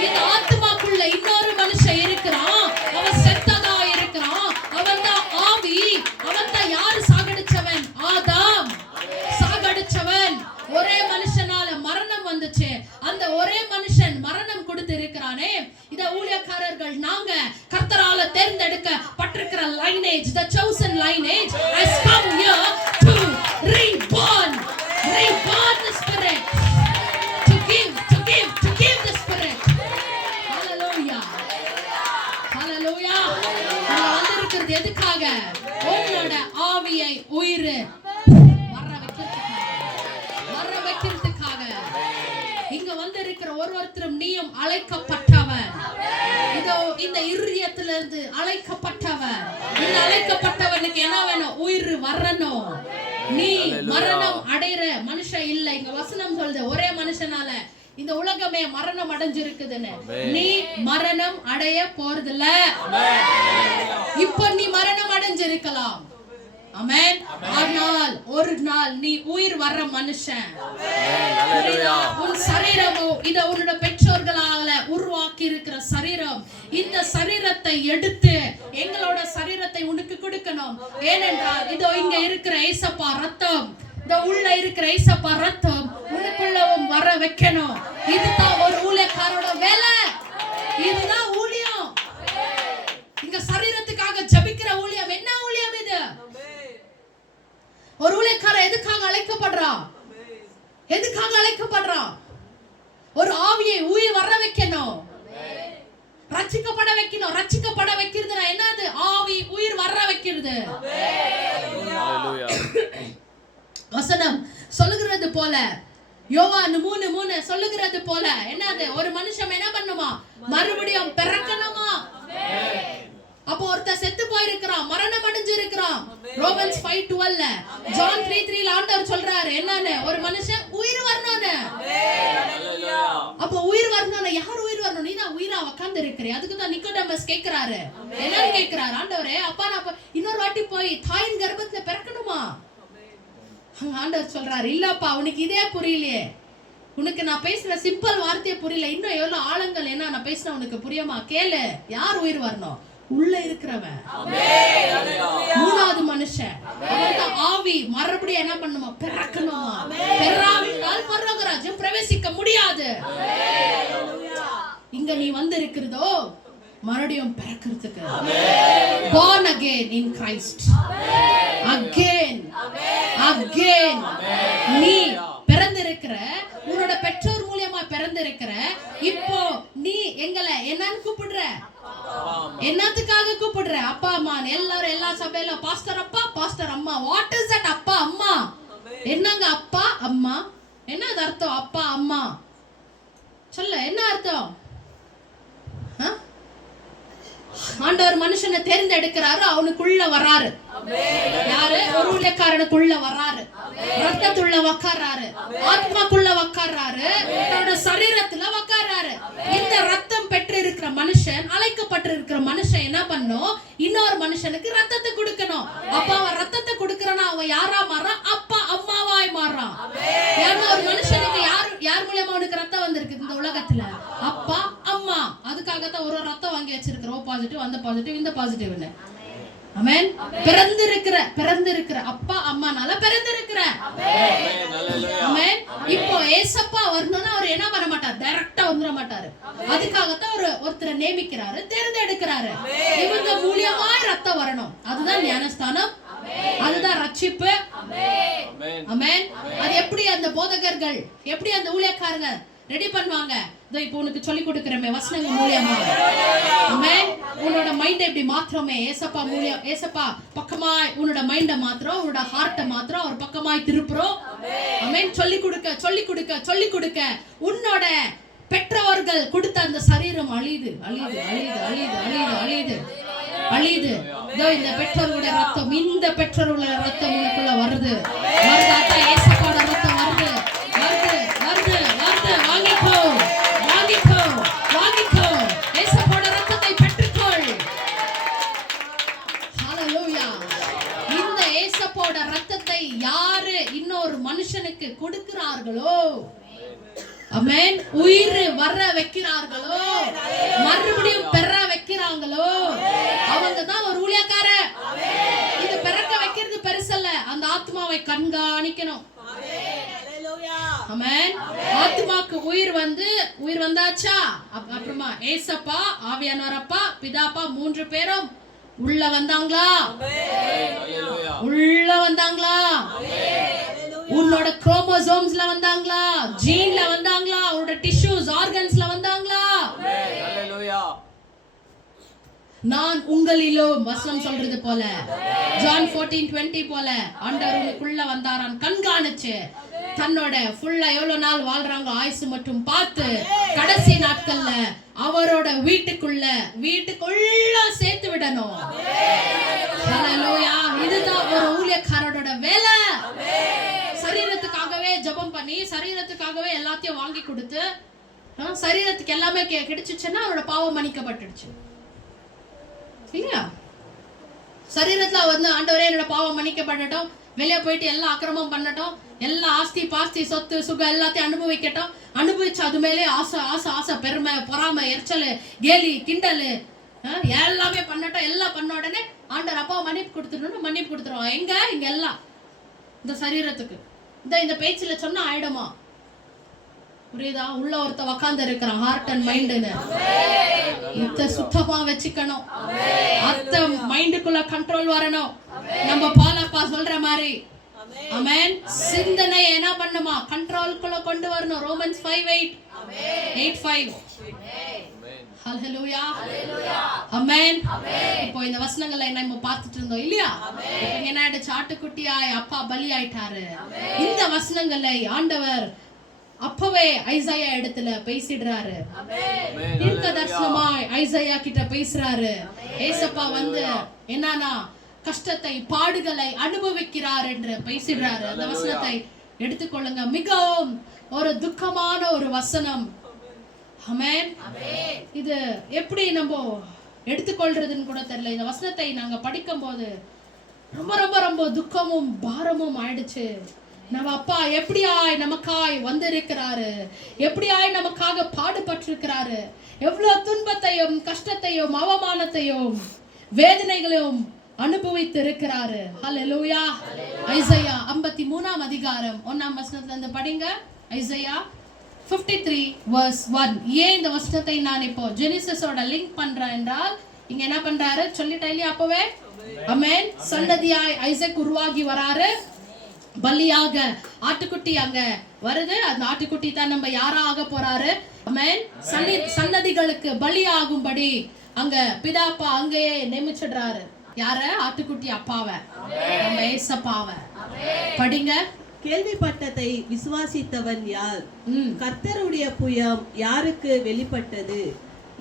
இந்த ஆத்மாக்குள்ள இன்னொரு மனுஷன் இருக்கிறான். அவன் செத்ததா இருக்கிறான். அவன் தான் ஆவி. அவன் தான் யாரு சாகடிச்சவன்? ஆதாம் சாகடிச்சவன். ஒரே மனுஷனால மரணம் வந்துச்சு. அந்த ஒரே மனுஷன் மரணம் கொடுத்து இருக்கிறானே. இத ஊழியக்காரர்கள் நாங்க கர்த்தரால தேர்ந்தெடுக்கப்பட்டிருக்கிற lineage, the chosen lineage has come here to reborn the spirit, to give the spirit. Hallelujah, hallelujah. நான் வந்திருக்கிறது எதுக்காக? உன்னோட ஆவியை உயிர் வர வைக்கிறதுக்காக. இங்க வந்து இருக்கிற ஒருத்தரும் நீயும் அழைக்கப்பட்டவன். இதோ இந்த இருதயத்திலிருந்து அழைக்கப்பட்டவன். இந்த அழைக்கப்பட்டவனுக்கு என்ன வேணும்? உயிர் வரணும். நீ மரணம் அடைகிற மனுஷன் இல்ல. இங்க வசனம் சொல்லுது ஒரே மனுஷனால இந்த உலகமே மரணம் அடைஞ்சிருக்குதுன்னு. நீ மரணம் அடைய போறதில்ல. இப்ப நீ மரணம் அடைஞ்சிருக்கலாம். ஆமென். ஆனால் ஒரு நாள் நீ உயிர் வர்ற மனுஷன். உன் சரீரமோ இத உன்னோட பெற்றோர்களால உருவாக்கி இருக்கிற சரீரம். இந்த சரீரத்தை எடுத்து எங்களோட சரீரத்தை உனக்கு கொடுக்கணும். ஏனென்றால் இதோ இங்க இருக்கிற ஏசப்பா ரத்தம், இந்த உள்ள இருக்கிற ஏசப்பா ரத்தம் உனக்குள்ளவும் வர வைக்கணும். இதுதான் ஒரு ஊழியக்காரோட வேலை. இதுதான் ஊழியம். இங்க சரீரத்துக்காக ஜபிக்கிற ஊழியம் என்ன ஊழியம் இது? ஒரு ஊழியக்காரர் எதுக்காக அழைக்கப்படுறான்? எதுக்காக அழைக்கப்படுறான்? ஒரு ஆவியை உயிர் வர வைக்கணும், ரட்சிக்கப்பட வைக்கணும். ரட்சிக்கப்பட வைக்கிறது என்னது? ஆவி உயிர் வர வைக்கிறது. வசனம் சொல்லுகிறது போல, யோவான் 3:3 சொல்லுகிறது போல என்னது? ஒரு மனுஷன் என்ன பண்ணுமா? மறுபடியும் பிறக்கணுமா? அப்போ ஒருத்தர் செத்து போயிருக்கிறான், மரணம் அடைஞ்சிருக்கிறான். ரோமன்ஸ் 5:12, ஜான் 3:3 ஆண்டவர் சொல்றாரு என்னன்னு? ஒரு மனுஷன் உயிர் வரணும்னு. அப்போ உயிர் வரணும்னா யார் உயிர் வரணும்? நீ தான் உயிரா உட்கார்ந்து இருக்கிறே. அதுக்கு தான் நிக்கோடேமஸ் கேக்குறாரு. என்னன்னு கேக்குறாரு? ஆண்டவரே, அப்பா நான் இன்னொரு வாட்டி போய் தாயின் கர்ப்பத்துல பிறக்கணுமா? ஆண்டவர் சொல்றாரு, இல்லப்பா உனக்கு இதே புரியலையே. உனக்கு நான் பேசுற சிம்பிள் வார்த்தையே புரியல. இன்னும் எவ்வளவு ஆழங்கள் என்ன நான் பேசுறேன் உனக்கு புரியுமா? கேளு. யார் உயிர் வரணும்? உள்ள இருக்கிறவன். மூணாவது மனுஷன் அவன் ஆவி மறுபடியும் என்ன பண்ணுமா? பிறக்கணுமா? பிறராவிட்டால் பரலோகராஜ்யம் பிரவேசிக்க முடியாது. இங்க நீ வந்து இருக்கிறதோ மறுபடியும் பிறக்கிறதுக்கு. born again in Christ. again நீ பிறந்திருக்கிற, உன்னோட பெற்றோர் மூலமா பிறந்திருக்கிற. இப்போ நீ எங்களை என்னன்னு கூப்பிடுற? என்னத்துக்காக கூப்பிடுற? அப்பா அம்மா. எல்லாரும் எல்லா சபையில பாஸ்டர் அப்பா, பாஸ்டர் அம்மா. What is that? அப்பா அம்மா என்னங்க? அப்பா அம்மா என்ன அர்த்தம்? அப்பா அம்மா சொல்ல என்ன அர்த்தம்? ஆண்டவர் மனுஷனை தேர்ந்தெடுக்கிறாரு, அவனுக்குள்ள வராரு. யாரு? ஒரு ஊழியக்காரனுக்குள்ள வராரு, ரத்தத்துள்ள உக்காராரு, ஆத்மாக்குள்ள உக்காராரு, தன்னோட சரீரத்துல உக்காராரு. இந்த ரத்தம் பெற்று இருக்கிற மனுஷன், அழைக்கப்பட்டிருக்கிற மனுஷன் என்ன பண்ணும்? இன்னொரு மனுஷனுக்கு ரத்தத்தை கொடுக்கணும். அப்ப அவன் ரத்தத்தை கொடுக்கறனா அவன் யாரா மாறான்? அப்பா அம்மாவாய் மாறான். ஏன்னா ஒரு மனுஷனுக்கு யார் மூலமா அவனுக்கு ரத்தம் வந்திருக்கு இந்த உலகத்துல? அப்பா அம்மா. அதுக்காகத்தான் ஒரு ரத்தம் வாங்கி வச்சிருக்கிறோம். பாசிட்டிவ், அந்த பாசிட்டிவ், இந்த பாசிட்டிவ்னு. ஆமென். பிறந்திருக்கிற அப்பா அம்மானால பிறந்திருக்கிற. ஆமென். இப்போ ஏசப்பா வரணும்னா அவர் என்ன பண்ண மாட்டார்? டைரக்டா வந்துட மாட்டாரு. அதுக்காகத்தான் ஒருத்தரை நியமிக்கிறாரு, தேர்ந்தெடுக்கிறாரு. இவங்க மூலியமா ரத்தம் வரணும். அதுதான் ஞானஸ்தானம், அதுதான் ரட்சிப்பு. ஆமென். அது எப்படி அந்த போதகர்கள், எப்படி அந்த ஊழியக்காரங்க ரெடி பண்ணுவாங்க? இப்போ உனக்கு சொல்லி கொடுக்கிறமே வசனங்கள் மூலமா. ஆமென். உன்னோட மைண்ட் எப்படி மாத்திரமே ஏசப்பா மூலியம். ஏசப்பா பக்கமாய் உன்னோட மைண்ட மாத்திரம், உன்னோட ஹார்ட்ட மாத்திரம் ஒரு பக்கமாய் திருப்புறோம். ஆமென். சொல்லி கொடுக்க உன்னோட பெற்றோர்கள் கொடுத்த அந்த சரீரம் அழியுது. இதோ இந்த பெற்றோருடைய ரத்தம், இந்த பெற்றோருடைய ரத்தம் உனக்குள்ள வருது. யாரு இன்னொரு மனுஷனுக்கு கொடுக்கிறார்களோ, ஆமென், உயிர் வர வைக்கிறார்களோ, மறுபடியும் பெற வைக்கிறாங்களோ, அவங்க தான் ஒரு ஊழியக்காரர். இது பிறக்க வைக்கிறது பெருசல்ல, அந்த ஆத்மாவை கண்காணிக்கணும். ஆமென். ஆத்மாக்கு உயிர் வந்தாச்சா, அப்புறமா ஏசப்பா, ஆவியானவர் அப்பா, பிதாப்பா 3 பேரும் உள்ள வந்தாங்களா? உள்ள வந்தாங்களா? உன்னோட குரோமோசோம்ஸ்ல வந்தாங்களா? ஜீன்ல வந்தாங்களா? உன்னோட டிஷ்யூஸ் ஆர்கன்ஸ்ல வந்தாங்களா? நான் உங்களிலும் வசனம் சொல்றது போல, ஜான் 14:20 போல, ஆண்டவர் உனக்குள்ள வந்தாரான் கண்காணிச்சு, தன்னோட ஃபுல்லா எவ்வளவு நாள் வாழ்றாங்க ஆயுசு மட்டும் பார்த்து, கடைசி நாட்கள்ல அவரோட வீட்டுக்குள்ள சேர்த்து விடணும். ஹல்லேலூயா. இதுதான் ஒரு ஊழியக்காரரோட வேலை. சரீரத்துக்காகவே ஜெபம் பண்ணி, சரீரத்துக்காகவே எல்லாத்தையும் வாங்கி கொடுத்து, சரீரத்துக்கு எல்லாமே கிடைச்சிச்சுன்னா அவரோட பாவம் மன்னிக்கப்பட்டுடுச்சு இல்லையா? சரீரத்துல ஆண்டவரே என்னோட பாவம் மன்னிக்கப்படட்டும், வெளியே போயிட்டு எல்லா அக்கிரமம் பண்ணட்டும், எல்லா ஆஸ்தி பாஸ்தி சொத்து சுகம் எல்லாத்தையும் அனுபவிக்கட்டும், அனுபவிச்சு அது மேலே ஆசை ஆசை ஆசை, பெருமை, பொறாமை, எரிச்சல், கேலி, கிண்டல் எல்லாமே பண்ணட்டும். எல்லாம் பண்ண உடனே ஆண்டவர் அப்பாவை மன்னிப்பு கொடுத்துருவோம். இங்க எல்லாம் இந்த சரீரத்துக்கு இந்த பேச்சுல சொன்னா ஆயிடுமா? புரியுதா? உள்ள ஒருத்த உக்காந்து இருக்கிறான், ஹார்ட் அண்ட் மைண்டுன்னு. இத சுத்தமா வச்சுக்கணும். அத்த மைண்டுக்குள்ள கண்ட்ரோல் வரணும். நம்ம பாலப்பா சொல்ற மாதிரி, ஆமென், சிந்தனை என்ன பண்ணுமா? கண்ட்ரோல்குள்ள கொண்டு வரணும். ரோமன்ஸ் 5:8-5. ஹல்லேலூயா. ஆமென். இப்போ இந்த வசனங்களை நம்ம பார்த்துட்டு இருந்தோம் இல்லையா? இப்போ என்ன ஆயிடுச்சு? ஆட்டுக்குட்டியாய் அப்பா பலி ஆயிட்டாரு. இந்த வசனங்களை ஆண்டவர் அப்பவே ஐசாயா இடத்துல பேசிடுறாரு. தீர்க்கதரிசனமா ஐசாயா கிட்ட பேசுறாரு. ஏசப்பா என்னன்னா கஷ்டத்தை, பாடுகளை அனுபவிக்கிறார் என்று பேசிடுறாரு. அந்த வசனத்தை எடுத்துக்கொள்ளுங்க. மிகவும் ஒரு துக்கமான ஒரு வசனம். ஆமென். இது எப்படி நம்ம எடுத்துக்கொள்றதுன்னு கூட தெரியல. இந்த வசனத்தை நாங்க படிக்கும் போது ரொம்ப ரொம்ப ரொம்ப துக்கமும் பாரமும் ஆயிடுச்சு. நம்ம அப்பா எப்படியாய் நமக்காய் வந்திருக்கிறாரு, எப்படியாய் நமக்காக பாடுபட்டிருக்கிறாரு, எவ்வளவு துன்பத்தையும் கஷ்டத்தையும் அவமானத்தையும் வேதனைகளையும் அனுபவித்து இருக்கிறாரு. ஹல்லேலூயா. ஐசாயா 53 அதிகாரம் 1 வசனத்துல இருந்து படிங்க. ஐசாயா 53:1. ஏன் இந்த வசனத்தை நான் இப்போ ஜெனிசிஸோட லிங்க் பண்றேன் என்றால், இங்க என்ன பண்றாரு சொல்லிட்டேன் இல்லையா அப்பவே? ஆமென். சந்ததியாய் ஐசக் உருவாகி வராரு. பலியாக ஆட்டுக்குட்டி அங்க வருது. அந்த ஆட்டுக்குட்டி தான் நம்ம யாரா ஆக போறாரு? ஆமென். சன்னதிகளுக்கு பலியாகும்படி அங்க பிதாப்பா அங்கேயே நியமிச்சிடுறாரு. யார? ஆட்டுக்குட்டி அப்பாவை, நம்ம ஏசப்பாவை. படிங்க. கேள்விப்பட்டதை விசுவாசித்தவன் யார்? கர்த்தருடைய புயம் யாருக்கு வெளிப்பட்டது?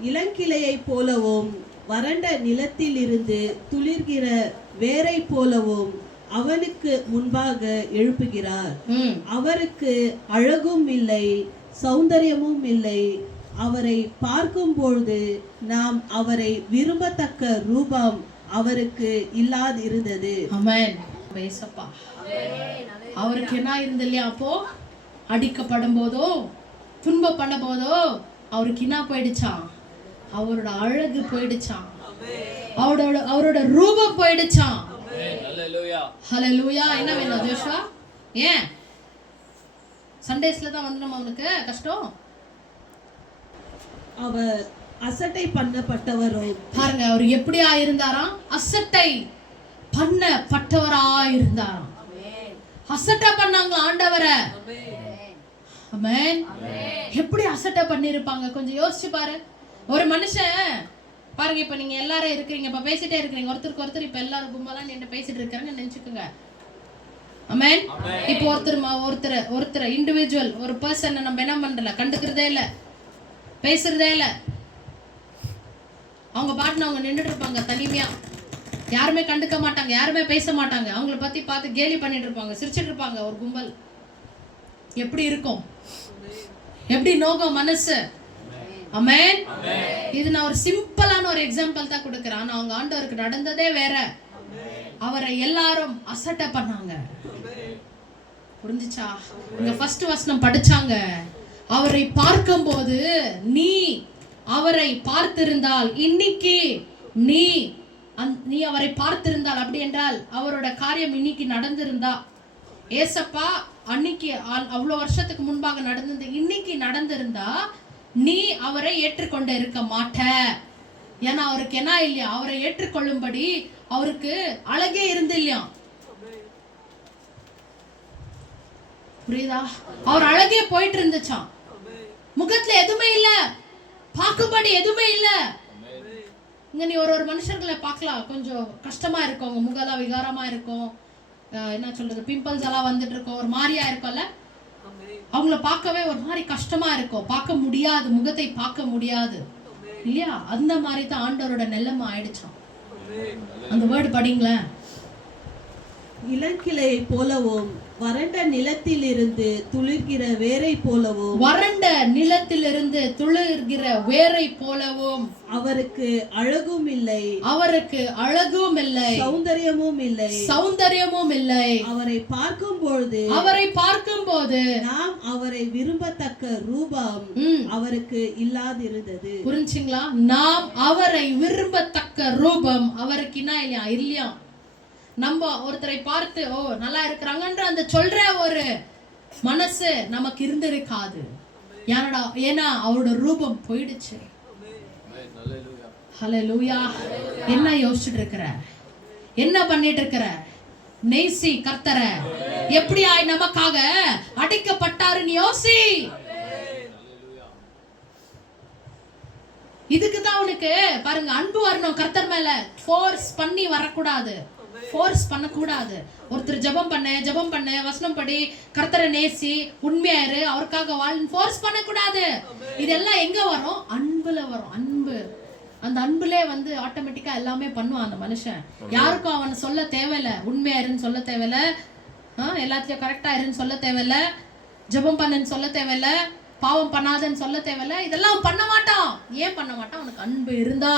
இளங்கிளையை போலவும் வறண்ட நிலத்தில் இருந்து துளிர்கிற வேரை போலவும் அவனுக்கு முன்பாக எழுப்புகிறார். அவருக்கு அழகும் இல்லை, சௌந்தரியமும் இல்லை. அவரை பார்க்கும் பொழுது நாம் அவரை விரும்பத்தக்க ரூபம் அவருக்கு இல்லாதிருந்தது. ஆமென். அவருக்கு என்ன இருந்தது இல்லையா? அப்போ அடிக்கப்படும் போதோ துன்பப்பட போதோ அவருக்கு என்ன போயிடுச்சான்? அவரோட அழகு போயிடுச்சான், அவரோட ரூபம் போயிடுச்சான். ஹல்லேலூயா. என்ன வேணும் ஜோஷுவா? ஏன் சண்டேஸ்ல தான் வந்துடும் அவனுக்கு கஷ்டம்? அவர் அசட்டை பண்ணப்பட்டவரோ. பாருங்க, அவர் எப்படியா இருந்தாராம்? அசட்டை பண்ணப்பட்டவரா இருந்தாராம். அசட்டை பண்ணாங்க ஆண்டவரை. ஆமென். எப்படி அசட்டை பண்ணிருப்பாங்க கொஞ்சம் யோசிச்சு பாரு. ஒரு மனுஷன் பாருங்க, இப்ப நீங்க எல்லாரும் இருக்கிறீங்க, இப்ப பேசிட்டே இருக்கிறீங்க, ஒருத்தருக்கு ஒருத்தர் இப்ப எல்லாரும் கும்பலா நின்று பேசிட்டு இருக்காங்க நினைச்சுக்கோங்க. ஆமென். இப்போ ஒருத்தர் இண்டிவிஜுவல் ஒரு பர்சன் நம்ம என்ன பண்றல, கண்டுக்கிறதே இல்ல, பேசுறதே இல்ல. அவங்க பாட்டுன்னு அவங்க நின்றுட்டு இருப்பாங்க தனிமையா, யாருமே கண்டுக்க மாட்டாங்க, யாருமே பேச மாட்டாங்க, அவங்கள பத்தி பார்த்து கேலி பண்ணிட்டு இருப்பாங்க, சிரிச்சிட்டு இருப்பாங்க ஒரு கும்பல். எப்படி இருக்கும்? எப்படி நோகம் மனசு? ஆமென். இது நான் ஒரு சிம்பிளான ஒரு எக்ஸாம்பிள் தான் கொடுக்கிறேன். ஆனா அவங்க ஆண்டவருக்கு நடந்ததே வேற. அவரை எல்லாரும் அசட்டை பண்ணாங்க. புரிஞ்சுச்சா? இங்க ஃபர்ஸ்ட் வசனம் படிச்சாங்க, அவரை பார்க்கும்போது நீ அவரை பார்த்திருந்தால், இன்னைக்கு நீ அவரை பார்த்திருந்தால், அப்படி என்றால் அவரோட காரியம் இன்னைக்கு நடந்திருந்தா, ஏசப்பா அன்னைக்கு அவ்வளவு வருஷத்துக்கு முன்பாக நடந்தது இன்னைக்கு நடந்திருந்தா, நீ அவரை ஏற்றுக்கொண்டு இருக்க மாட்ட. ஏன்னா அவருக்கு என்ன இல்லையா, அவரை ஏற்றுக்கொள்ளும்படி அவருக்கு அழகே இருந்து இல்லையா. புரியுதா? அவர் அழகே போயிட்டு இருந்துச்சான், முகத்துல எதுவுமே இல்ல, பார்க்கும்படி எதுவுமே இல்ல. இங்க நீ ஒரு மனுஷர்களை பார்க்கலாம், கொஞ்சம் கஷ்டமா இருக்கும், உங்க முகலாம் விகாரமா இருக்கும், என்ன சொல்றது, பிம்பிள்ஸ் எல்லாம் வந்துட்டு இருக்கும், ஒரு மாதிரியா இருக்கும்ல, அவங்கள பார்க்கவே ஒரு மாதிரி கஷ்டமா இருக்கும், பார்க்க முடியாது, முகத்தை பார்க்க முடியாது இல்லையா. அந்த மாதிரி தான் ஆண்டவரோட நிலைமை ஆயிடுச்சான். அந்த வேர்டு படிங்களேன். இளங்கிளையை போலவும் வறண்ட நிலத்திலிருந்து துளிர்கிற வேரை போலவும், வறண்ட நிலத்திலிருந்து துளிர்கிற வேரை போலவும், அவருக்கு அழகும் இல்லை, அவருக்கு அழகும் இல்லை, சௌந்தரியமும் இல்லை, சௌந்தரியமும் இல்லை. அவரை பார்க்கும்போது நாம் அவரை விரும்பத்தக்க ரூபம் அவருக்கு இல்லாதிருந்தது. புரிஞ்சுங்களா? நாம் அவரை விரும்பத்தக்க ரூபம் அவருக்கு இல்லையா. நம்ம ஒருத்தரை பார்த்து ஓ நல்லா இருக்கிறாங்கன்ற அந்த சொல்ற ஒரு மனசு நமக்கு இருந்திருக்காது. ஏன்னா அவரோட ரூபம் போயிடுச்சு. ஹல்லேலூயா. என்ன யோசிச்சுட்டு இருக்கிற, என்ன பண்ணிட்டு இருக்கிற? நேசி கர்த்தரை. எப்படியாய் நமக்காக அடிக்கப்பட்டாருன்னு யோசி. இதுக்குதான் உனக்கு பாருங்க அன்பு வரணும் கர்த்தர் மேல. ஃபோர்ஸ் பண்ணி வரக்கூடாது, ஃபோர்ஸ் பண்ணக்கூடாது. ஒருத்தர் ஜெபம் பண்ண வசனம் படி, கர்த்தரை நேசி, உண்மையாரு, அவருக்காக வாழ், ஃபோர்ஸ் பண்ணக்கூடாது. இதெல்லாம் எங்க வரும்? அன்புல வரும். அன்பு, அந்த அன்புலே வந்து ஆட்டோமேட்டிக்கா எல்லாமே பண்ணுவான் அந்த மனுஷன். யாருக்கும் அவனை சொல்ல தேவையில்ல, உண்மையாருன்னு சொல்ல தேவையில்ல, எல்லாத்தையும் கரெக்டா இருன்னு சொல்ல தேவையில்ல, ஜெபம் பண்ணுன்னு சொல்ல தேவையில்ல, பாவம் பண்ணாதன்னு சொல்ல தேவையில்ல. இதெல்லாம் பண்ண மாட்டான். ஏன் பண்ண மாட்டான்? உனக்கு அன்பு இருந்தா.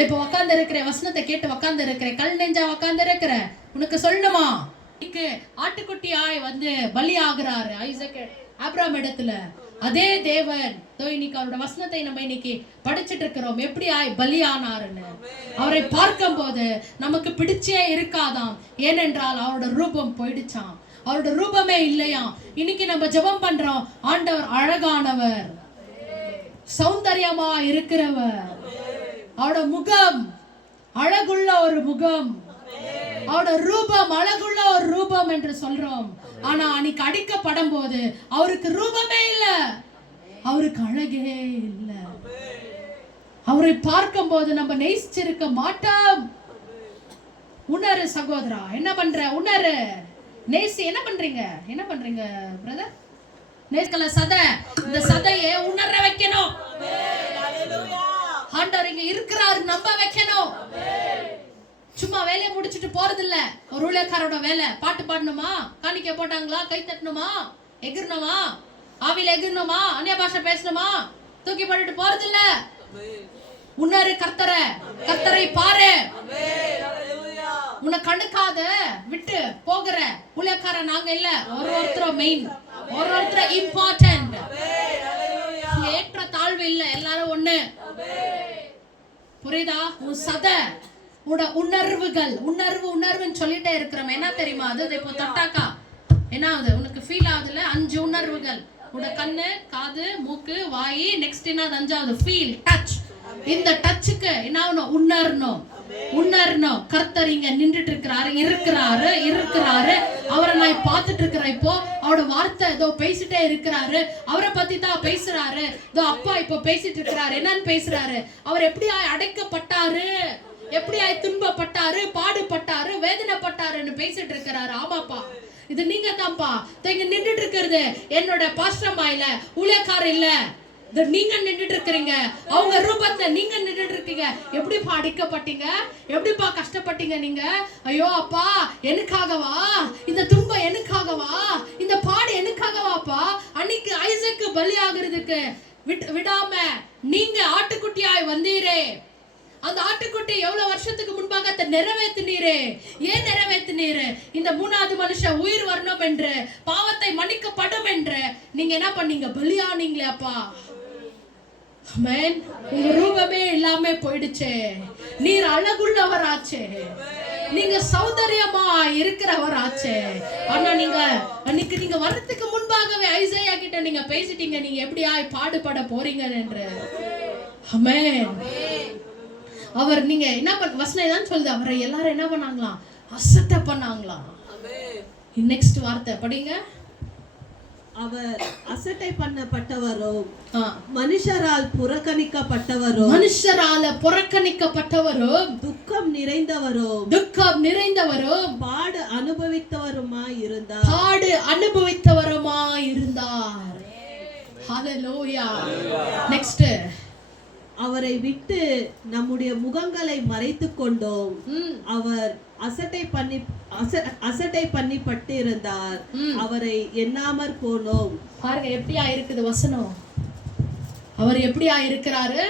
இப்ப உட்கார்ந்து இருக்கிற வசனத்தை கேட்டு உட்கார்ந்து இருக்கிற, கல் நெஞ்சா உட்கார்ந்து இருக்கிற, உனக்கு சொல்லணுமா? ஆட்டுக்குட்டியாய் வந்து பலி ஆகுறாரு ஐசக் ஆபிரகாம் இடத்துல. அதே தேவன் இன்னைக்கு அவரோட வசனத்தை நம்ம இன்னைக்கு படிச்சுட்டு இருக்கிறோம், எப்படி பலி ஆனாருன்னு. அவரை பார்க்கும் போது நமக்கு பிடிச்சே இருக்காதாம். ஏனென்றால் அவரோட ரூபம் போயிடுச்சான், அவரோட ரூபமே இல்லையா. இன்னைக்கு நம்ம ஜெபம் பண்றோம், ஆண்டவர் அழகானவர், சௌந்தரியமா இருக்கிறவர், அவரோட முகம் அழகுள்ள ஒரு முகம், அவரோட ரூபம் அழகுள்ள ஒரு ரூபம் என்று சொல்றோம். ஆனா அன்னைக்கு அடிக்கப்படும் போது அவருக்கு ரூபமே இல்ல, அவருக்கு அழகே இல்ல. அவரை பார்க்கும் போது நம்ம நேசிச்சிருக்க மாட்டோம். உணரு சகோதரா, என்ன பண்ற? உணரு, நேசி. என்ன பண்றீங்க பிரதர்? நேசிக்கல சதை, இந்த சதையை உணர வைக்கணும். ஆண்டவர் இங்க இருக்கிறாரு நம்ப வைக்கணும். சும்மா வேலையை முடிச்சுட்டு போறது இல்ல. ஒரு ஊழியக்காரோட வேலை பாட்டு பாடணுமா, காணிக்கை போட்டாங்களா, கை தட்டணுமா, எகிரணுமா, ஆவில எகிரணுமா, அந்நிய பாஷை பேசணுமா, தூக்கி போட்டுட்டு போறது இல்ல. உணரு கர்த்தரை பாரு. உன்னை கண்டுக்காத விட்டு போகிற ஊழியக்காரன் நாங்க இல்ல. ஒருத்தர் மெயின், ஒருத்தர் இம்பார்ட்டன்ட். ஏற்ற தாழ்வு இல்ல, எல்லாரும் ஒண்ணு. புரியுதா? உன் சதை, உணர்வுகள், உணர்வுன்னு சொல்லிட்டே இருக்கிறோம். என்ன தெரியுமா? அது இப்போ தொட்டாக்கா என்ன ஆகுது? உனக்கு ஃபீல் ஆகுதுல? 5 உணர்வுகள். உன்னோட கண்ணு, காது, மூக்கு, வாய், நெக்ஸ்ட் என்ன? 5வது ஃபீல், டச். இந்த டச்சுக்கு என்ன ஆகணும்? உணரணும். கர்த்தர் இங்க நின்றுட்டு இருக்கிறாரு. அவரை நான் பார்த்துட்டு இருக்கிறேன். இப்போ அவரோட வார்த்தை ஏதோ பேசிட்டே இருக்கிறாரு. அவரை பத்தி தான் பேசுறாரு. இதோ அப்பா இப்போ பேசிட்டு இருக்கிறாரு. என்னன்னு பேசுறாரு? அவர் எப்படி அடைக்கப்பட்டாரு, எப்படி துன்பப்பட்டாரு, பாடுபட்டாரு, வேதனைப்பட்டாருன்னு பேசிட்டு இருக்கிறாரு. ஆமாப்பா, இது நீங்க தான்ப்பா. இங்க நின்றுட்டு இருக்கிறது என்னோட பாஸ்டர்மா இல்ல, ஊழியக்கார இல்ல, நீங்க நின்றுட்டு இருக்கிறீங்க. அவங்க ரூபத்துல நீங்க நின்றுட்டு இருக்கீங்க. எப்படிப்பா அடிக்கப்பட்டீங்க, எப்படிப்பா கஷ்டப்பட்டீங்க நீங்க? ஐயோ அப்பா, எனக்காகவா இந்த துன்பம்? எனக்காகவா இந்த பாடு? எனக்காகவாப்பா? அன்னைக்கு ஐசக்கு பலி ஆகுறதுக்கு விடாம நீங்க ஆட்டுக்குட்டியாய் வந்தீரே. அந்த ஆட்டுக்குட்டி எவ்வளவு வருஷத்துக்கு முன்பாக அதை நிறைவேற்றினீரே. ஏன் நிறைவேற்றினீரு? இந்த 3வது மனுஷன் உயிர் வரணும் என்று, பாவத்தை மன்னிக்கப்படும் என்று நீங்க என்ன பண்ணீங்க? பலியானீங்களே அப்பா. ஆமென். உங்க ரூபமே இல்லாம போயிடுச்சே. நீர் அழகுள்ளவராச்சே, நீங்க சௌந்தரியமா இருக்கிறவராச்சே. ஆனா நீங்க அன்னைக்கு நீங்க வர்றதுக்கு முன்பாகவே ஐசையா கிட்ட நீங்க பேசிட்டீங்க, நீங்க எப்படியாய் பாடுபட போறீங்க என்று. ஆமென். அவர் நீங்க என்ன வசனம் தான் சொல்லுது, அவரை எல்லாரும் என்ன பண்ணாங்களாம்? அசட்டை பண்ணாங்களாம். நெக்ஸ்ட் வார்த்தை படிங்க. அவர் அசட்டை பண்ணப்பட்டவரும் மனுஷரால் புறக்கணிக்கப்பட்டவரும், மனுஷரால புறக்கணிக்கப்பட்டவரும், துக்கம் நிறைந்தவரும், துக்கம் நிறைந்தவரும், பாடு அனுபவித்தவருமாய் இருந்தார், பாடு அனுபவித்தவருமாய் இருந்தார். ஹalleluya. நெக்ஸ்ட், அவரை விட்டு நம்முடைய முகங்களை மறைத்துக் கொண்டோம். அவர் அசட்டை பண்ணி பட்டிருந்தார், அவரை எண்ணாமற் போனோம். பாருங்க எப்படியா இருக்குது வசனம். அவர் எப்படியா இருக்கிறாரு?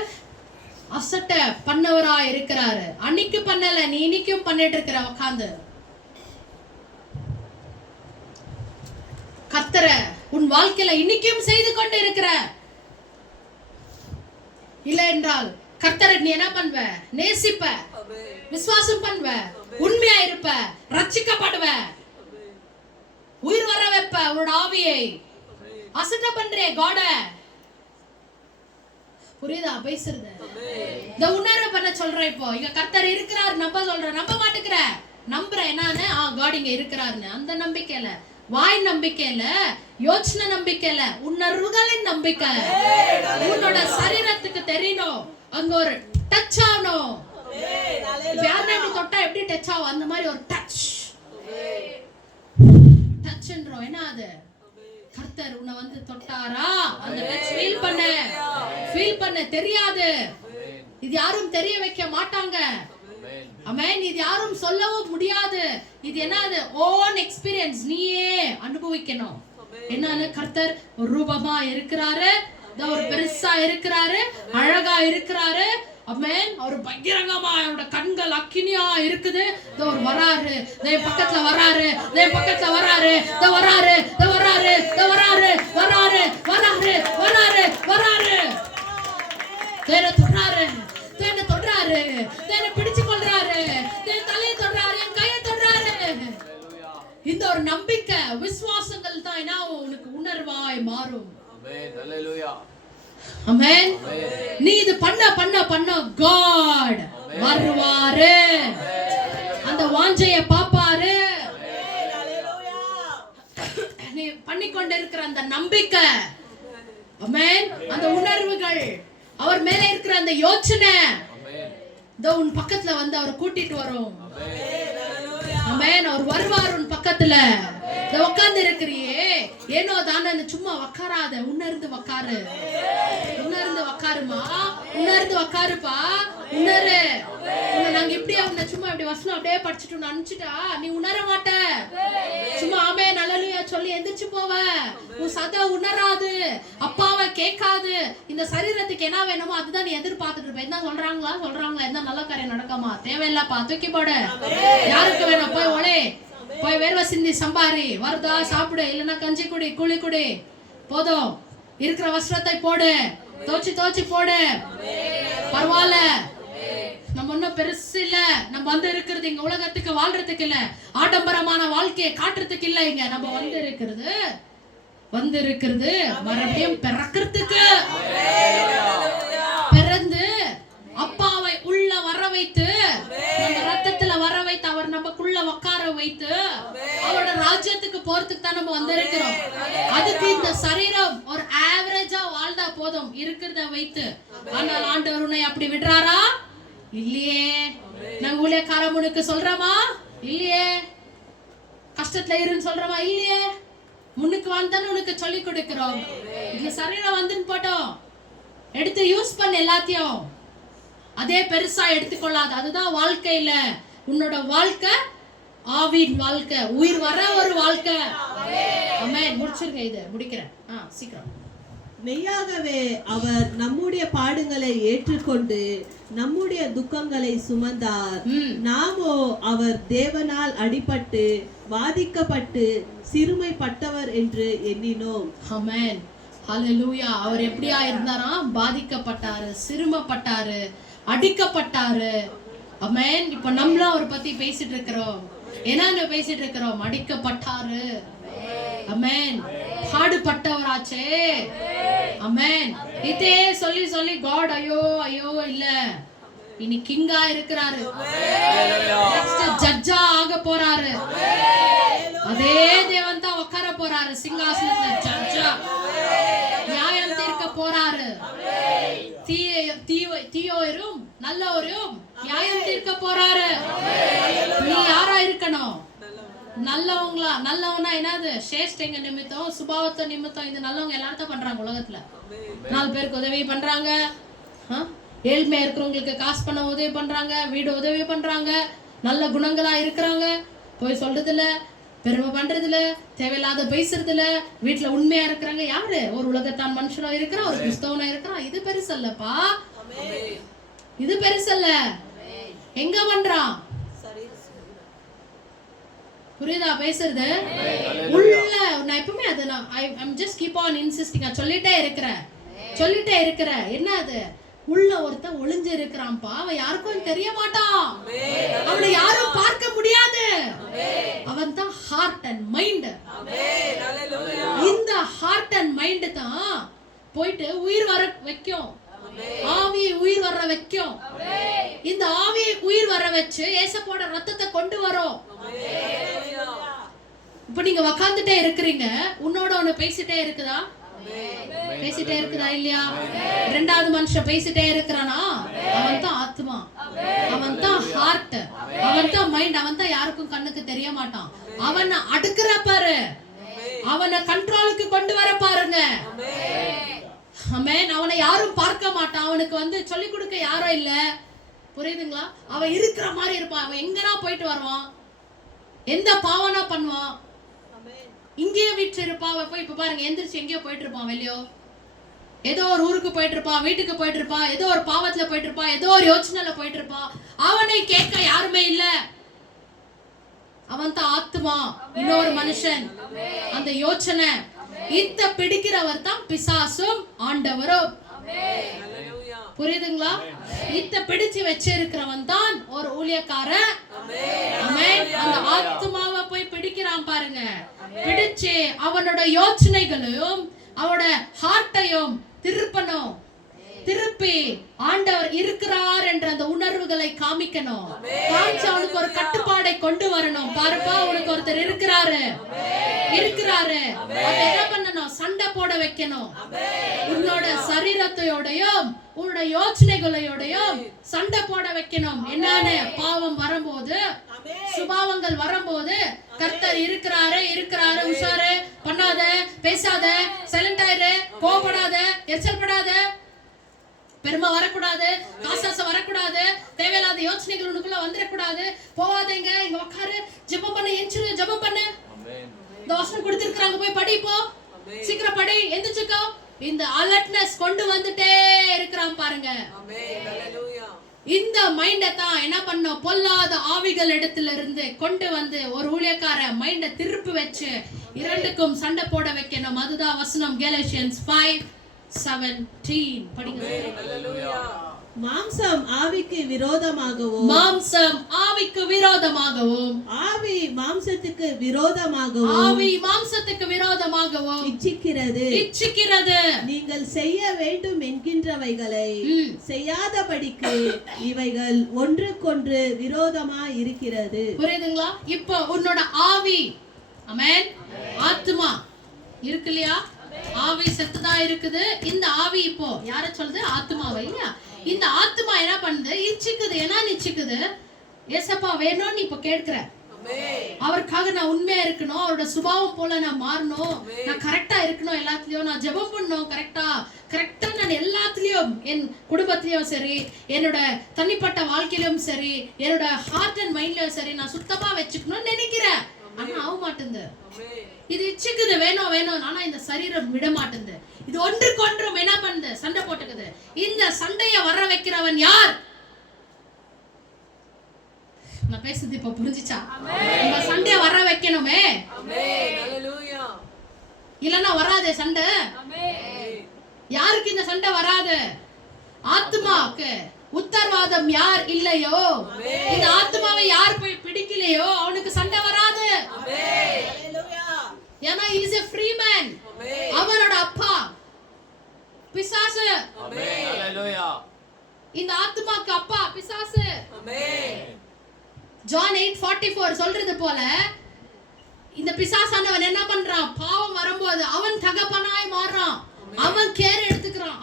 அசட்டை பண்ணவரா இருக்கிறாரு. அன்னைக்கு பண்ணல, நீ இன்னைக்கும் பண்ணிட்டு இருக்கிற உட்கார்ந்து. கர்த்தரை உன் வாழ்க்கையில இன்னைக்கும் செய்து கொண்டு இருக்கிற. இல்ல என்றால் கர்த்தரை நீ என்ன பண்ணுவ? நேசிப்ப, விசுவாசம் பண்ணுவ, உண்மையா இருப்ப, ரட்சிக்கப்படுவ, உயிர் வர வைப்ப உன்னோட ஆவியை. அசட்டை பண்றே காட. புரியுதா பேசுறது? இந்த உணர்வை பண்ண சொல்றேன். இப்போ இங்க கர்த்தர் இருக்கிறாரு நம்ப சொல்ற, நம்ப மாட்டேங்கிற. நம்புற என்னன்னு காட் இங்க இருக்கிறாருன்னு அந்த நம்பிக்கையில, வாய் நம்பிக்கையில, யோசனை நம்பிக்கையில, உணர்வுகளின் நம்பிக்கை. உன்னோட சரீரத்துக்கு தெரியணும், அங்க ஒரு டச் ஆகணும். யாருன்னா இப்படி தொட்டா எப்படி டச் ஆகும், அந்த மாதிரி ஒரு டச். டச்ன்றோம் என்ன அது? கர்த்தர் உன்னை வந்து தொட்டாரா, அந்த டச் ஃபீல் பண்ண தெரியாது. இது யாரும் தெரிய வைக்க மாட்டாங்க. ஆமென். இது யாரும் சொல்லவும் முடியாது. இது என்னது? ஓன் எக்ஸ்பீரியன்ஸ், நீயே அனுபவிக்கணும். என்னன்னு? கர்த்தர் ஒரு ரூபமா இருக்கிறாரு, ஒரு பெருசா இருக்கிறாரு, அழகா இருக்கிறாரு. ஆமென். அவர் பகிரங்கமா, அவரோட கண்கள் அக்கினியா இருக்குது. அவர் வராரு, பக்கத்துல வராரு, பக்கத்துல வராரு, வராரு, வராரு, வராரு, வராரு, வராரு, வராரு, வராரு. தேனை தொடுறாரு, தேனை தொடுறாரு, தேனை பிடிச்சு கொள்றாரு, தேன் தலையை தொடுறாரு, என் கையை தொடுறாரு. இந்த ஒரு நம்பிக்கை, விசுவாசங்கள் தான் என்ன உனக்கு உணர்வாய் மாறும். ஆமென். நீ இது பண்ண பண்ண பண்ண காட் வருவாரு, அந்த வாஞ்சைய பாப்பாரு. நீ பண்ணிக்கொண்டு இருக்கிற அந்த நம்பிக்கை, ஆமென், அந்த உணர்வுகள், அவர் மேல இருக்கிற அந்த யோசனை, உன் பக்கத்துல வந்து அவர் கூட்டிட்டு வரும். ஆமென். அவர் வருவார் உன் பக்கத்துல. உட்கார்ந்து இருக்கிறியே, ஏனோ தானே சும்மா உக்காராத, உணர்ந்து உக்காரு, உணர்ந்து உக்காருமா, உணர்ந்து உக்காருப்பா, உணரு. நாங்க இப்படி அவனை சும்மா இப்படி வசனம் அப்படியே படிச்சுட்டு அனுப்பிச்சுட்டா நீ உணர மாட்ட. சும்மா ஆமே நல்லலுயா சொல்லி எந்திரிச்சு போவ, உன் சதை உணராது, அப்பாவை கேட்காது. இந்த சரீரத்துக்கு என்ன வேணுமோ அதுதான் நீ எதிர்பார்த்துட்டு இருப்ப. என்ன சொல்றாங்களா என்ன நல்ல காரியம் நடக்குமா? தேவையில்லப்பா, தூக்கி போடு. யாருக்கு வேணும்? போய் ஒளே, போய் வேர்வை சிந்தி சம்பாரி, வருதா சாப்பிடு, இல்லைன்னா கஞ்சி குடி, குழி குடி, போதும். இருக்கிற வஸ்திரத்தை போடு, தோச்சி போடு, பரவாயில்ல. நம்ம ஒன்னும் பெருசு இல்ல. நம்ம வந்து இருக்கிறது இங்க உலகத்துக்கு வாழ்றதுக்கு இல்ல, ஆடம்பரமான வாழ்க்கையை காட்டுறதுக்கு இல்ல. இங்க நம்ம வந்து இருக்கிறது மறுபடியும் பிறக்கிறதுக்கு. பிறந்து அப்பாவை உள்ள வர வைத்து, நம்ம ரத்தத்துல வர வைத்து, அவர் நமக்குள்ள உட்கார வைத்து, அவரோட ராஜ்யத்துக்கு போறதுக்கு தான் நம்ம வந்திருக்கிறோம். அதுக்கு இந்த சரீரம் ஒரு ஆவரேஜா வாழ்ந்தா போதும், இருக்கிறத வைத்து. ஆனால் ஆண்டவர் உன்னை அப்படி விடுறாரா? இல்லையே. நாங்க ஊழியக்காரன் உனக்கு சொல்றோமா? இல்லையே. கஷ்டத்துல இருன்னு சொல்றோமா? இல்லையே. முன்னுக்கு வந்தான்னு உனக்கு சொல்லி கொடுக்கிறோம். இந்த சரீரம் வந்துன்னு போட்டோம், எடுத்து யூஸ் பண்ண எல்லாத்தையும். அதே பெருசா எடுத்துக்கொள்ளாது. அதுதான் வாழ்க்கையில உன்னோட வாழ்க்கை, ஆவின் வாழ்க்கை, உயிர் வர ஒரு வாழ்க்கை. ஆமென். முடிச்சிருங்க, இதை முடிக்கிறேன் சீக்கிரம். மெய்யாகவே அவர் நம்முடைய பாடுகளை ஏற்றுக்கொண்டு நம்முடைய துக்கங்களை சுமந்தார். நாமோ அவர் தேவனால் அடிபட்டு வாதிக்கப்பட்டு சிறுமைப்பட்டவர் என்று எண்ணினோம். ஆமென். ஹalleluya. அவர் எப்படியா இருந்தாரா? பாதிக்கப்பட்டாரு, சிறுமைப்பட்டாரு, அடிக்கப்பட்டாரு. ஆமென். இப்போ நம்மளும் அவரை பத்தி பேசிட்டு இருக்கிறோம். என்னன்னு பேசிட்டு இருக்கிறோம்? அடிக்கப்பட்டாரு. ஆமென். பாடுபட்டவராச்சே. ஆமென். இதே சொல்லி சொல்லி காட் ஐயோ ஐயோ இல்ல, இனி கிங்கா இருக்கிறாரு, நெக்ஸ்ட் ஜட்ஜா ஆக போறாரு. அதே தேவன் தான் உட்கார போறாரு சிங்காசனத்துல, ஜட்ஜா நியாயம் தீர்க்க போறாரு. தீயோரும் நல்லவரும் நியாயம் தீர்க்க போறாரு. நீ யாரா இருக்கணும்? நல்லவங்களா? நல்லவனா என்னது? சேஷ்டங்க நிமித்தம், சுபாவத்த நிமித்தம். இந்த நல்லவங்க எல்லாரும் தான் பண்றாங்க உலகத்துல. 4 பேருக்கு உதவி பண்றாங்க, ஏழ்மையா இருக்கிறவங்களுக்கு காசு பண்ண உதவி பண்றாங்க, வீடு உதவி பண்றாங்க, நல்ல குணங்களா இருக்கிறாங்க, போய் சொல்றது இல்ல, பெருமை பண்றது இல்ல, தேவையில்லாத பேசுறது இல்ல, வீட்டுல உண்மையா இருக்கிறாங்க. யாரு? ஒரு உலகத்தான் மனுஷனா இருக்கிறான், ஒரு கிறிஸ்தவனா இருக்கிறான். இது பெருசல்லப்பா, இது பெருசல்ல. எங்க பண்றான்? புரியுதா பேசுறது? உள்ள நான் எப்பவுமே அதை I'm just keep on insisting. சொல்லிட்டே இருக்கிறேன். என்ன அது? உள்ள ஒருத்தன் ஒளிஞ்சு இருக்கிறான்ப்பா. அவன் யாருக்கும் தெரிய மாட்டான், அவனை யாரும் பார்க்க முடியாது. அவன் தான் ஹார்ட் அண்ட் மைண்ட். இந்த ஹார்ட் அண்ட் மைண்ட் தான் போயிட்டு உயிர் வர வைக்கும், ஆவியை உயிர் வர வைக்கும். இந்த ஆவியை உயிர் வர வச்சு ஏசப்போட ரத்தத்தை கொண்டு வரும். இப்ப நீங்க உக்காந்துட்டே இருக்கிறீங்க, உன்னோட ஒண்ணு பேசிட்டே இருக்குதா? பேசிட்டே இருக்குதா இல்லையா? 2வது மனுஷன் பேசிட்டே இருக்கிறானா? அவன் தான் ஆத்மா, அவன் தான் ஹார்ட், அவன் தான் மைண்ட். அவன் தான் யாருக்கும் கண்ணுக்கு தெரிய மாட்டான். அவனை அடுக்குற பாரு, அவனை கண்ட்ரோலுக்கு கொண்டு வர பாருங்க. ஆமென். அவனை யாரும் பார்க்க மாட்டான், அவனுக்கு சொல்லி கொடுக்க யாரும் இல்ல. புரியுதுங்களா? அவன் இருக்கிற மாதிரி இருப்பான். அவன் எங்கனா போயிட்டு வருவான், எந்த பாவனா பண்ணுவான், இங்கேயே வீட்டு இருப்பான். போய் இப்ப பாருங்க, எந்திரிச்சு எங்கேயோ போயிட்டு இருப்பான், வெளியோ ஏதோ ஒரு ஊருக்கு போயிட்டு இருப்பான், வீட்டுக்கு போயிட்டு இருப்பான், ஏதோ ஒரு பாவத்துல போயிட்டு இருப்பான், ஏதோ ஒரு யோசனையில போயிட்டு இருப்பான். அவனை கேட்க யாருமே இல்ல. அவன் தான் ஆத்மா, இன்னொரு மனுஷன். அந்த யோசனை இத்த பிடிக்கிறவர் தான் பிசாசும் ஆண்டவரும். புரியுதுங்களா? இத்த பிடிச்சு வச்சிருக்கிறவன் தான் ஒரு ஊழியக்காரன். அந்த ஆத்மாவை போய் பிடிக்கிறான் பாருங்க. பிடிச்சு அவனோட யோசனைகளையும் அவனோட ஹார்ட்டையும் திருப்பணும். திருப்பி ஆண்டவர் இருக்கிறார் என்ற அந்த உணர்வுகளை காமிக்கணும். காமிச்சு அவனுக்கு ஒரு கட்டுப்பாடை கொண்டு வரணும். பாருப்பா, உனக்கு ஒருத்தர் இருக்கிறாரு. அதை என்ன பண்ணணும்? சண்டை போட வைக்கணும். உன்னோட சரீரத்தையோடையும் உன்னோட யோசனைகளையோடையும் சண்டை போட வைக்கணும். என்னன்னு? பாவம் வரும்போது, சுபாவங்கள் வரும்போது கர்த்தர் இருக்கிறாரு, உஷாரு, பண்ணாத, பேசாத, சைலண்ட் ஆயிரு, கோபப்படாத, எரிச்சல் படாத, பெருமை வரக்கூடாது, காசாசம் வரக்கூடாது, தேவையில்லாத யோசனைகள் உனக்குள்ள வந்துடக்கூடாது. போவாதீங்க, இங்க உட்காரு, ஜெபம் பண்ணு, எந்திரிச்சு ஜெபம் பண்ணு. இந்த வசனம் கொடுத்திருக்காங்க, போய் படி, போ சீக்கிரம் படி, எந்திரிச்சுக்கோ. இந்த அலர்ட்னஸ் கொண்டு வந்துட்டே இருக்கிறான் பாருங்க. இந்த மைண்ட தான் என்ன பண்ணோம்? பொல்லாத ஆவிகள் இடத்துல இருந்து கொண்டு வந்து ஒரு ஊழியக்கார மைண்ட திருப்பி வச்சு இரண்டுக்கும் சண்டை போட வைக்கணும். அதுதான் வசனம். கேலசியன்ஸ் 5:17 படிங்க. மாம்சம் ஆவிக்கு விரோதமாகவும், ஆவி மாம்சத்துக்கு விரோதமாகவும் இச்சிக்கிறது. நீங்கள் செய்ய வேண்டும் என்கின்றவைகளை செய்யாதபடிக்கு இவைகள் ஒன்றுக்கொன்று விரோதமா இருக்கிறது. புரியுதுங்களா? இப்போ உன்னோட ஆவி, ஆமென், ஆத்மா இருக்கு இல்லையா? ஆவி செத்துதான் இருக்குது. இந்த ஆவி இப்போ யார சொல்லுது? ஆத்மாவை இல்லையா? இந்த ஆத்மா என்ன பண்ணுது? இச்சிக்குது. என்ன இச்சிக்குது? ஏசப்பா வேணும்னு இப்ப கேட்கிற, அவருக்காக நான் உண்மையா இருக்கணும், அவரோட சுபாவம் போல நான் மாறணும், நான் கரெக்டா இருக்கணும், எல்லாத்துலயும் நான் ஜெபம் பண்ணணும், கரெக்டா நான் எல்லாத்துலயும், என் குடும்பத்திலயும் சரி, என்னோட தனிப்பட்ட வாழ்க்கையிலும் சரி, என்னோட ஹார்ட் அண்ட் மைண்ட்லயும் சரி, நான் சுத்தமா வச்சுக்கணும்னு நினைக்கிறேன். ஆனா ஆக மாட்டேங்குது. இது இச்சிக்குது, வேணும், ஆனா இந்த சரீரம் விட மாட்டேங்குது. இது ஒன்றுக்கொன்றும் என்ன பண்ணுது? சண்டை போட்டுக்குது. இந்த சண்டைய வர வைக்கிறவன் யார்? நான் பேசுறது இப்ப புரிஞ்சுச்சா? இந்த சண்டைய வர வைக்கணுமே. இல்லன்னா வராதே சண்டை. யாருக்கு இந்த சண்டை வராது? ஆத்மாக்கு உத்தரவாதம் யார் இல்லையோ, இந்த ஆத்மாவை யார் போய் பிடிக்கலையோ அவனுக்கு சண்டை வராது. ஏன்னா he is a free man. அவனோட அப்பா பிசாசு. இந்த ஆத்மாக்கு அப்பா பிசாசு. John 8:44 சொல்றது போல இந்த பிசாசானவன் என்ன பண்றான்? பாவம் வரும்போது அவன் தகப்பனாய் மாறுறான். அவன் கேர் எடுத்துக்கிறான்.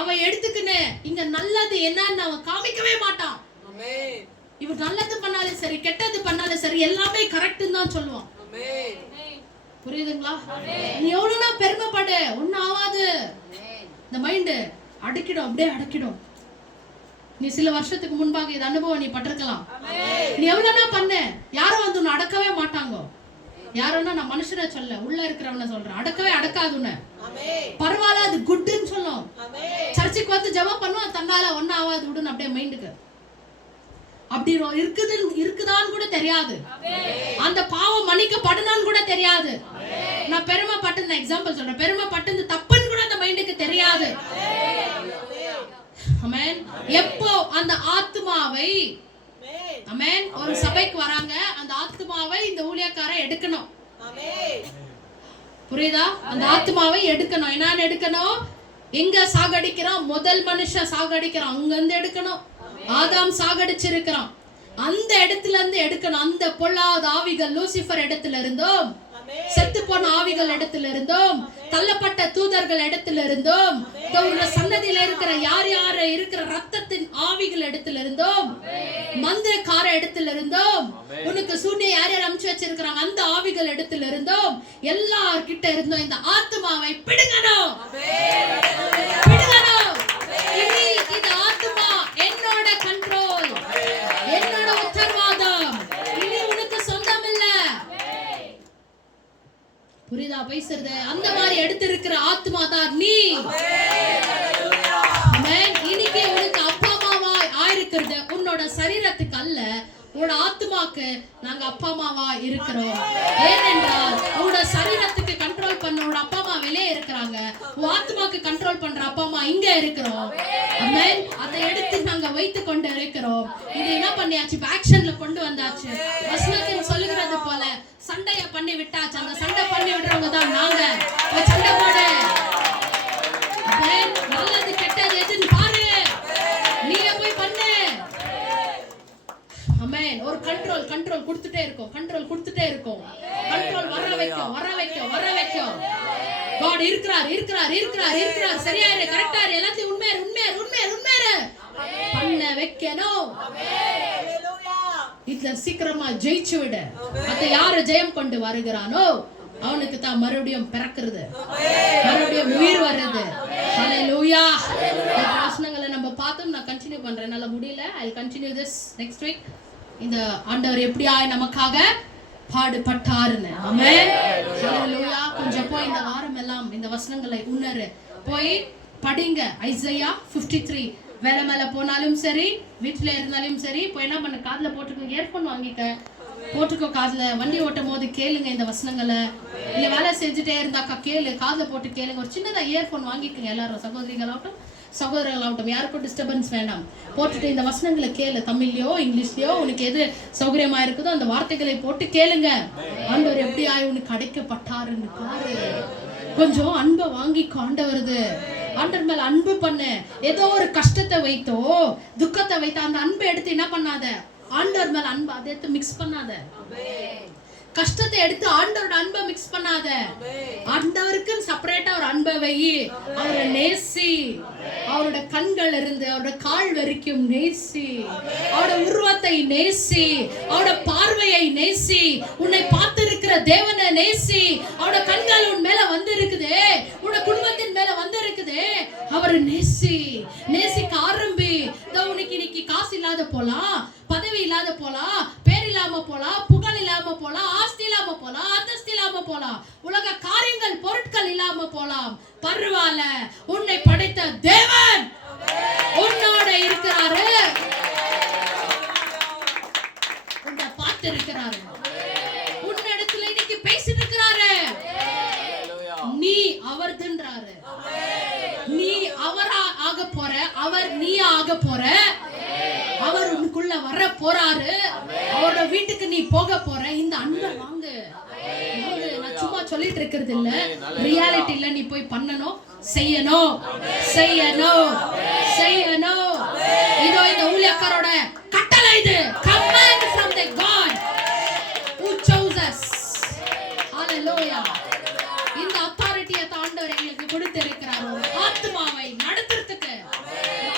அவன் எடுத்துக்கின்னு இங்க நல்லது என்னன்னு அவன் காமிக்கவே மாட்டான். இவர் நல்லது பண்ணாலும் சரி, கெட்டது பண்ணாலும் சரி, எல்லாமே கரெக்ட்னு தான் சொல்லுவான். புரியுதுங்களா? நீ எவ்வளவுனா பெருமைப்படு, ஒன்னும் ஆகாது. இந்த மைண்ட் அடக்கிடும், அப்படியே அடக்கிடும். நீ சில வருஷத்துக்கு முன்பாக இது அனுபவம் நீ பட்டிருக்கலாம். நீ எவ்வளவுனா பண்ணு, யாரும் வந்து உன்னை அடக்கவே மாட்டாங்க. யாருன்னா நான் மனுஷனை சொல்ல, உள்ள இருக்கிறவன சொல்றேன். அடக்கவே அடக்காதுன்னு. பரவாயில்ல, அது குட்னு சொல்லும். சர்ச்சுக்கு வந்து ஜெபம் பண்ணுவோம், தன்னால ஒன்னும் ஆகாது விடுன்னு அப்படியே மைண்டுக்கு. அப்படி இருக்குதான்னு கூட தெரியாது. அந்த பாவம் மன்னிக்கப்படுனான்னு கூட தெரியாது. நான் பெருமைப்பட்டு எக்ஸாம்பிள் சொல்றேன். பெருமைப்பட்டு தப்புன்னு கூட அந்த மைண்டுக்கு தெரியாது. ஆமென். எப்போ அந்த ஆத்மாவை, ஆமென், ஒரு சபைக்கு வராங்க, அந்த ஆத்மாவை இந்த ஊழியக்காரன் எடுக்கணும். புரியுதா? அந்த ஆத்மாவை எடுக்கணும். என்னன்னு எடுக்கணும்? எங்க சாகடிக்கிறான்? முதல் மனுஷன் சாகடிக்கிறான், அங்க இருந்து எடுக்கணும். ஆதாம் சாகடிச்சிருக்கிறான், அந்த இடத்துல இருந்து எடுக்கணும். அந்த பொல்லாத ஆவிகள் லூசிபர் இடத்துல இருந்தோம், செத்து போன ஆவிகள் இடத்துல இருந்தோம், தள்ளப்பட்ட தூதர்கள் இடத்துல இருந்தோம், சன்னதியில இருக்கிற யார் யார இருக்கிற ரத்தத்தின் ஆவிகள் இடத்துல இருந்தோம், மந்திரக்கார இடத்துல இருந்தோம், உனக்கு சூனிய யார் யார் அனுப்பிச்சு வச்சிருக்கிறாங்க அந்த ஆவிகள் இடத்துல இருந்தோம், எல்லார்கிட்ட இருந்தோம். இந்த ஆத்மாவை பிடுங்கணும். இந்த ஆத்மா என்னோட கண்ட்ரோல், என்னோட உத்தரவாதம். இனி உனக்கு சொந்தம் இல்ல. புரியுதா பேசுறது? அந்த மாதிரி எடுத்து இருக்கிற ஆத்மா தான் நீ. இன்னைக்கு உனக்கு அப்பா அம்மாவா ஆயிருக்கிறது உன்னோட சரீரத்துக்கு அல்ல, உன்னோட ஆத்மாக்கு நாங்க அப்பா அம்மாவா இருக்கிறோம். ஏனென்றால் உன்னோட சரீரத்துக்கு கண்ட்ரோல் பண்ண உன்னோட அப்பா அம்மா வெளியே இருக்கிறாங்க, உன் ஆத்மாக்கு கண்ட்ரோல் பண்ற அப்பா அம்மா இங்க இருக்கிறோம். ஆமென். அதை எடுத்து நாங்க வைத்துக் கொண்டு இருக்கிறோம். இது என்ன பண்ணியாச்சு? ஆக்ஷன்ல கொண்டு வந்தாச்சு. வசனத்தில் சொல்லுகிறது போல சண்டைய பண்ணி விட்டாச்சு. அந்த சண்டை பண்ணி விடுறவங்க தான் நாங்க. சண்டை போடு. நல்லது கெட்டது எதுன்னு பாரு, நீங்க போய் பண்ணு. ஆமென். ஒரு கண்ட்ரோல் கொடுத்துட்டே இருக்கும். கண்ட்ரோல் வர வைக்கும். God இருக்கிறார். சரியாயிரு, கரெக்டாரு, எல்லாத்தையும் உண்மையாரு பண்ண வைக்கணும். இதுல சீக்கிரமா ஜெயிச்சு விட. அதை யாரு ஜெயம் கொண்டு வருகிறானோ அவனுக்கு தான் மறுபடியும் பிறக்கிறது, மறுபடியும் உயிர் வருது. ஹல்லேலூயா. வசனங்களை நம்ம பார்த்தோம். நான் கண்டினியூ பண்றேன், நல்ல முடியல. I will continue this next week. இந்த ஆண்டவர் எப்படியாய் நமக்காக பாடுபட்டாருன்னு. ஆமென். ஹல்லேலூயா. கொஞ்சம் போய் இந்த வாரம் எல்லாம் இந்த வசனங்களை உணரு, போய் படிங்க. ஐசையா 53. வேலை மேல போனாலும் சரி, வீட்டுல இருந்தாலும் சரி, போய் என்ன பண்ண, காதுல போட்டுக்கோ, இயர்போன் போட்டுக்கோ காதுல. வண்டி ஓட்டும் போது கேளுங்க இந்த வசனங்களை. இல்ல வேலை செஞ்சுட்டே இருந்தாக்கா கேளு, காதுல போட்டு கேளுங்க. ஒரு சின்னதா இயர்போன் வாங்கிக்கோங்க எல்லாரும், சகோதரிகளாகட்டும் சகோதரர்களாகட்டும், யாருக்கும் டிஸ்டர்பன்ஸ் வேண்டாம். போட்டுட்டு இந்த வசனங்களை கேளு. தமிழ்லயோ இங்கிலீஷ்லயோ உனக்கு எது சௌகரியமா இருக்குதோ அந்த வார்த்தைகளை போட்டு கேளுங்க. ஆண்டவர் எப்படி ஆய் உனக்கு அடைக்கப்பட்டாருன்னு பாரு. கொஞ்சம் அன்பை வாங்கிக்கோ. ஆண்டவர் மேல அன்பு பண்ணு. ஏதோ ஒரு கஷ்டத்தை வைத்தோ துக்கத்தை வைத்தோ அந்த அன்பை எடுத்து என்ன பண்ணாத, ஆண்டவர் மேல அன்பு அதை எடுத்து மிக்ஸ் பண்ணாத. கஷ்டத்தை எடுத்து ஆண்டவரோட அன்பை மிக்ஸ் பண்ணாத. ஆண்டவருக்கு செப்பரேட்டா ஒரு அன்பை வை. அவரை நேசி, அவரோட கண்கள் இருந்து அவரோட கால் வரைக்கும் நேசி, அவரோட உருவத்தை நேசி, அவரோட பார்வையை நேசி, உன்னை பார்த்திருக்கிற தேவனை நேசி. அவரோட கண்கள் உன் மேல வந்து இருக்குது, உன்னோட குடும்பத்தின் மேல வந்து இருக்குது. அவரை நேசிக்க ஆரம்பி. உனக்கு இன்னைக்கு காசு இல்லாத போலாம், பதவி இல்லாத போலாம், பேர் இல்லாம போலாம், புகழ் இல்லாம போலாம், ஆஸ்தி இல்லாம போலாம், அந்தஸ்து இல்லாம போலாம், உலக காரியங்கள் பொருட்கள் இல்லாம போலாம், பரவாயில்ல, உன்னை படைத்த தேவன் உன்னோட இருக்கிறாரு, உன்னை பார்த்து இருக்கிறாரு, உன்னிடத்துல இன்னைக்கு பேசிட்டு இருக்கிறாரு. நீ அவர்துன்றாரு, நீ அவரா ஆக போற, அவர் நீ ஆக போற, அவர் உனக்குள்ள வர போறாரு, அவரோட வீட்டுக்கு நீ போக போற. இந்த அன்பை வாங்க. நான் சும்மா சொல்லிட்டு இருக்கிறது இல்ல, ரியாலிட்டில நீ போய் பண்ணணும், செய்யணும், செய்யணும், செய்யணும். இதோ இந்த ஊழியக்காரோட கட்டளை இது. Command from the God who chose us. Hallelujah. இந்த அத்தாரிட்டியை ஆண்டவர் எங்களுக்கு கொடுத்து இருக்கிறார், ஒரு ஆத்மாவை நடத்துறதுக்கு.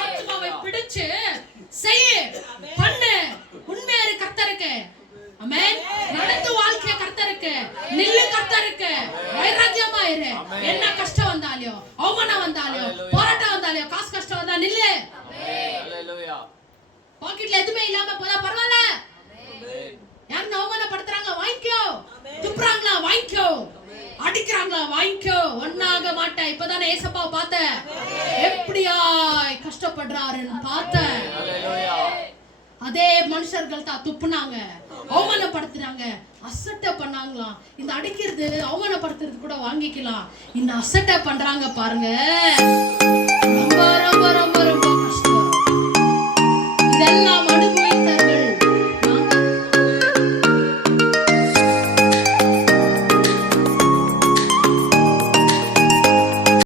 ஆத்மாவை பிடிச்சு செய்ய, பண்ணு, உண்மையாரு கர்த்தருக்கு. ஆமென். நடந்து வாழ்க்கை கர்த்தருக்கு, நில்லு கர்த்தருக்கு, வைராக்கியமா இரு. என்ன கஷ்டம் வந்தாலும், அவமானம் வந்தாலும், போராட்டம் வந்தாலும், காசு கஷ்டம் வந்தா நில்லு. ஹalleluya. பாக்கெட்ல எதுமே இல்லாம போதா பரவாயில்ல. யாரನ್ನ அவமானப்படுத்துறாங்க வாங்கிக்கோ, துப்புறாங்களா வாங்கிக்கோ, அடிக்கிறாங்களா வாங்கிக்கோ, ஒண்ணாக மாட்டேன். இப்பதானே ஏசப்பாவை பார்த்தேன், எப்படியா கஷ்டப்படுறாருன்னு பார்த்தேன். அதே மனுஷர்கள் தான் துப்புனாங்க, அவமானப்படுத்துறாங்க, அசட்டை பண்ணாங்களாம். இந்த அடிக்கிறது அவமானப்படுத்துறது கூட வாங்கிக்கலாம், இந்த அசட்டை பண்றாங்க பாருங்க. ரொம்ப ரொம்ப ரொம்ப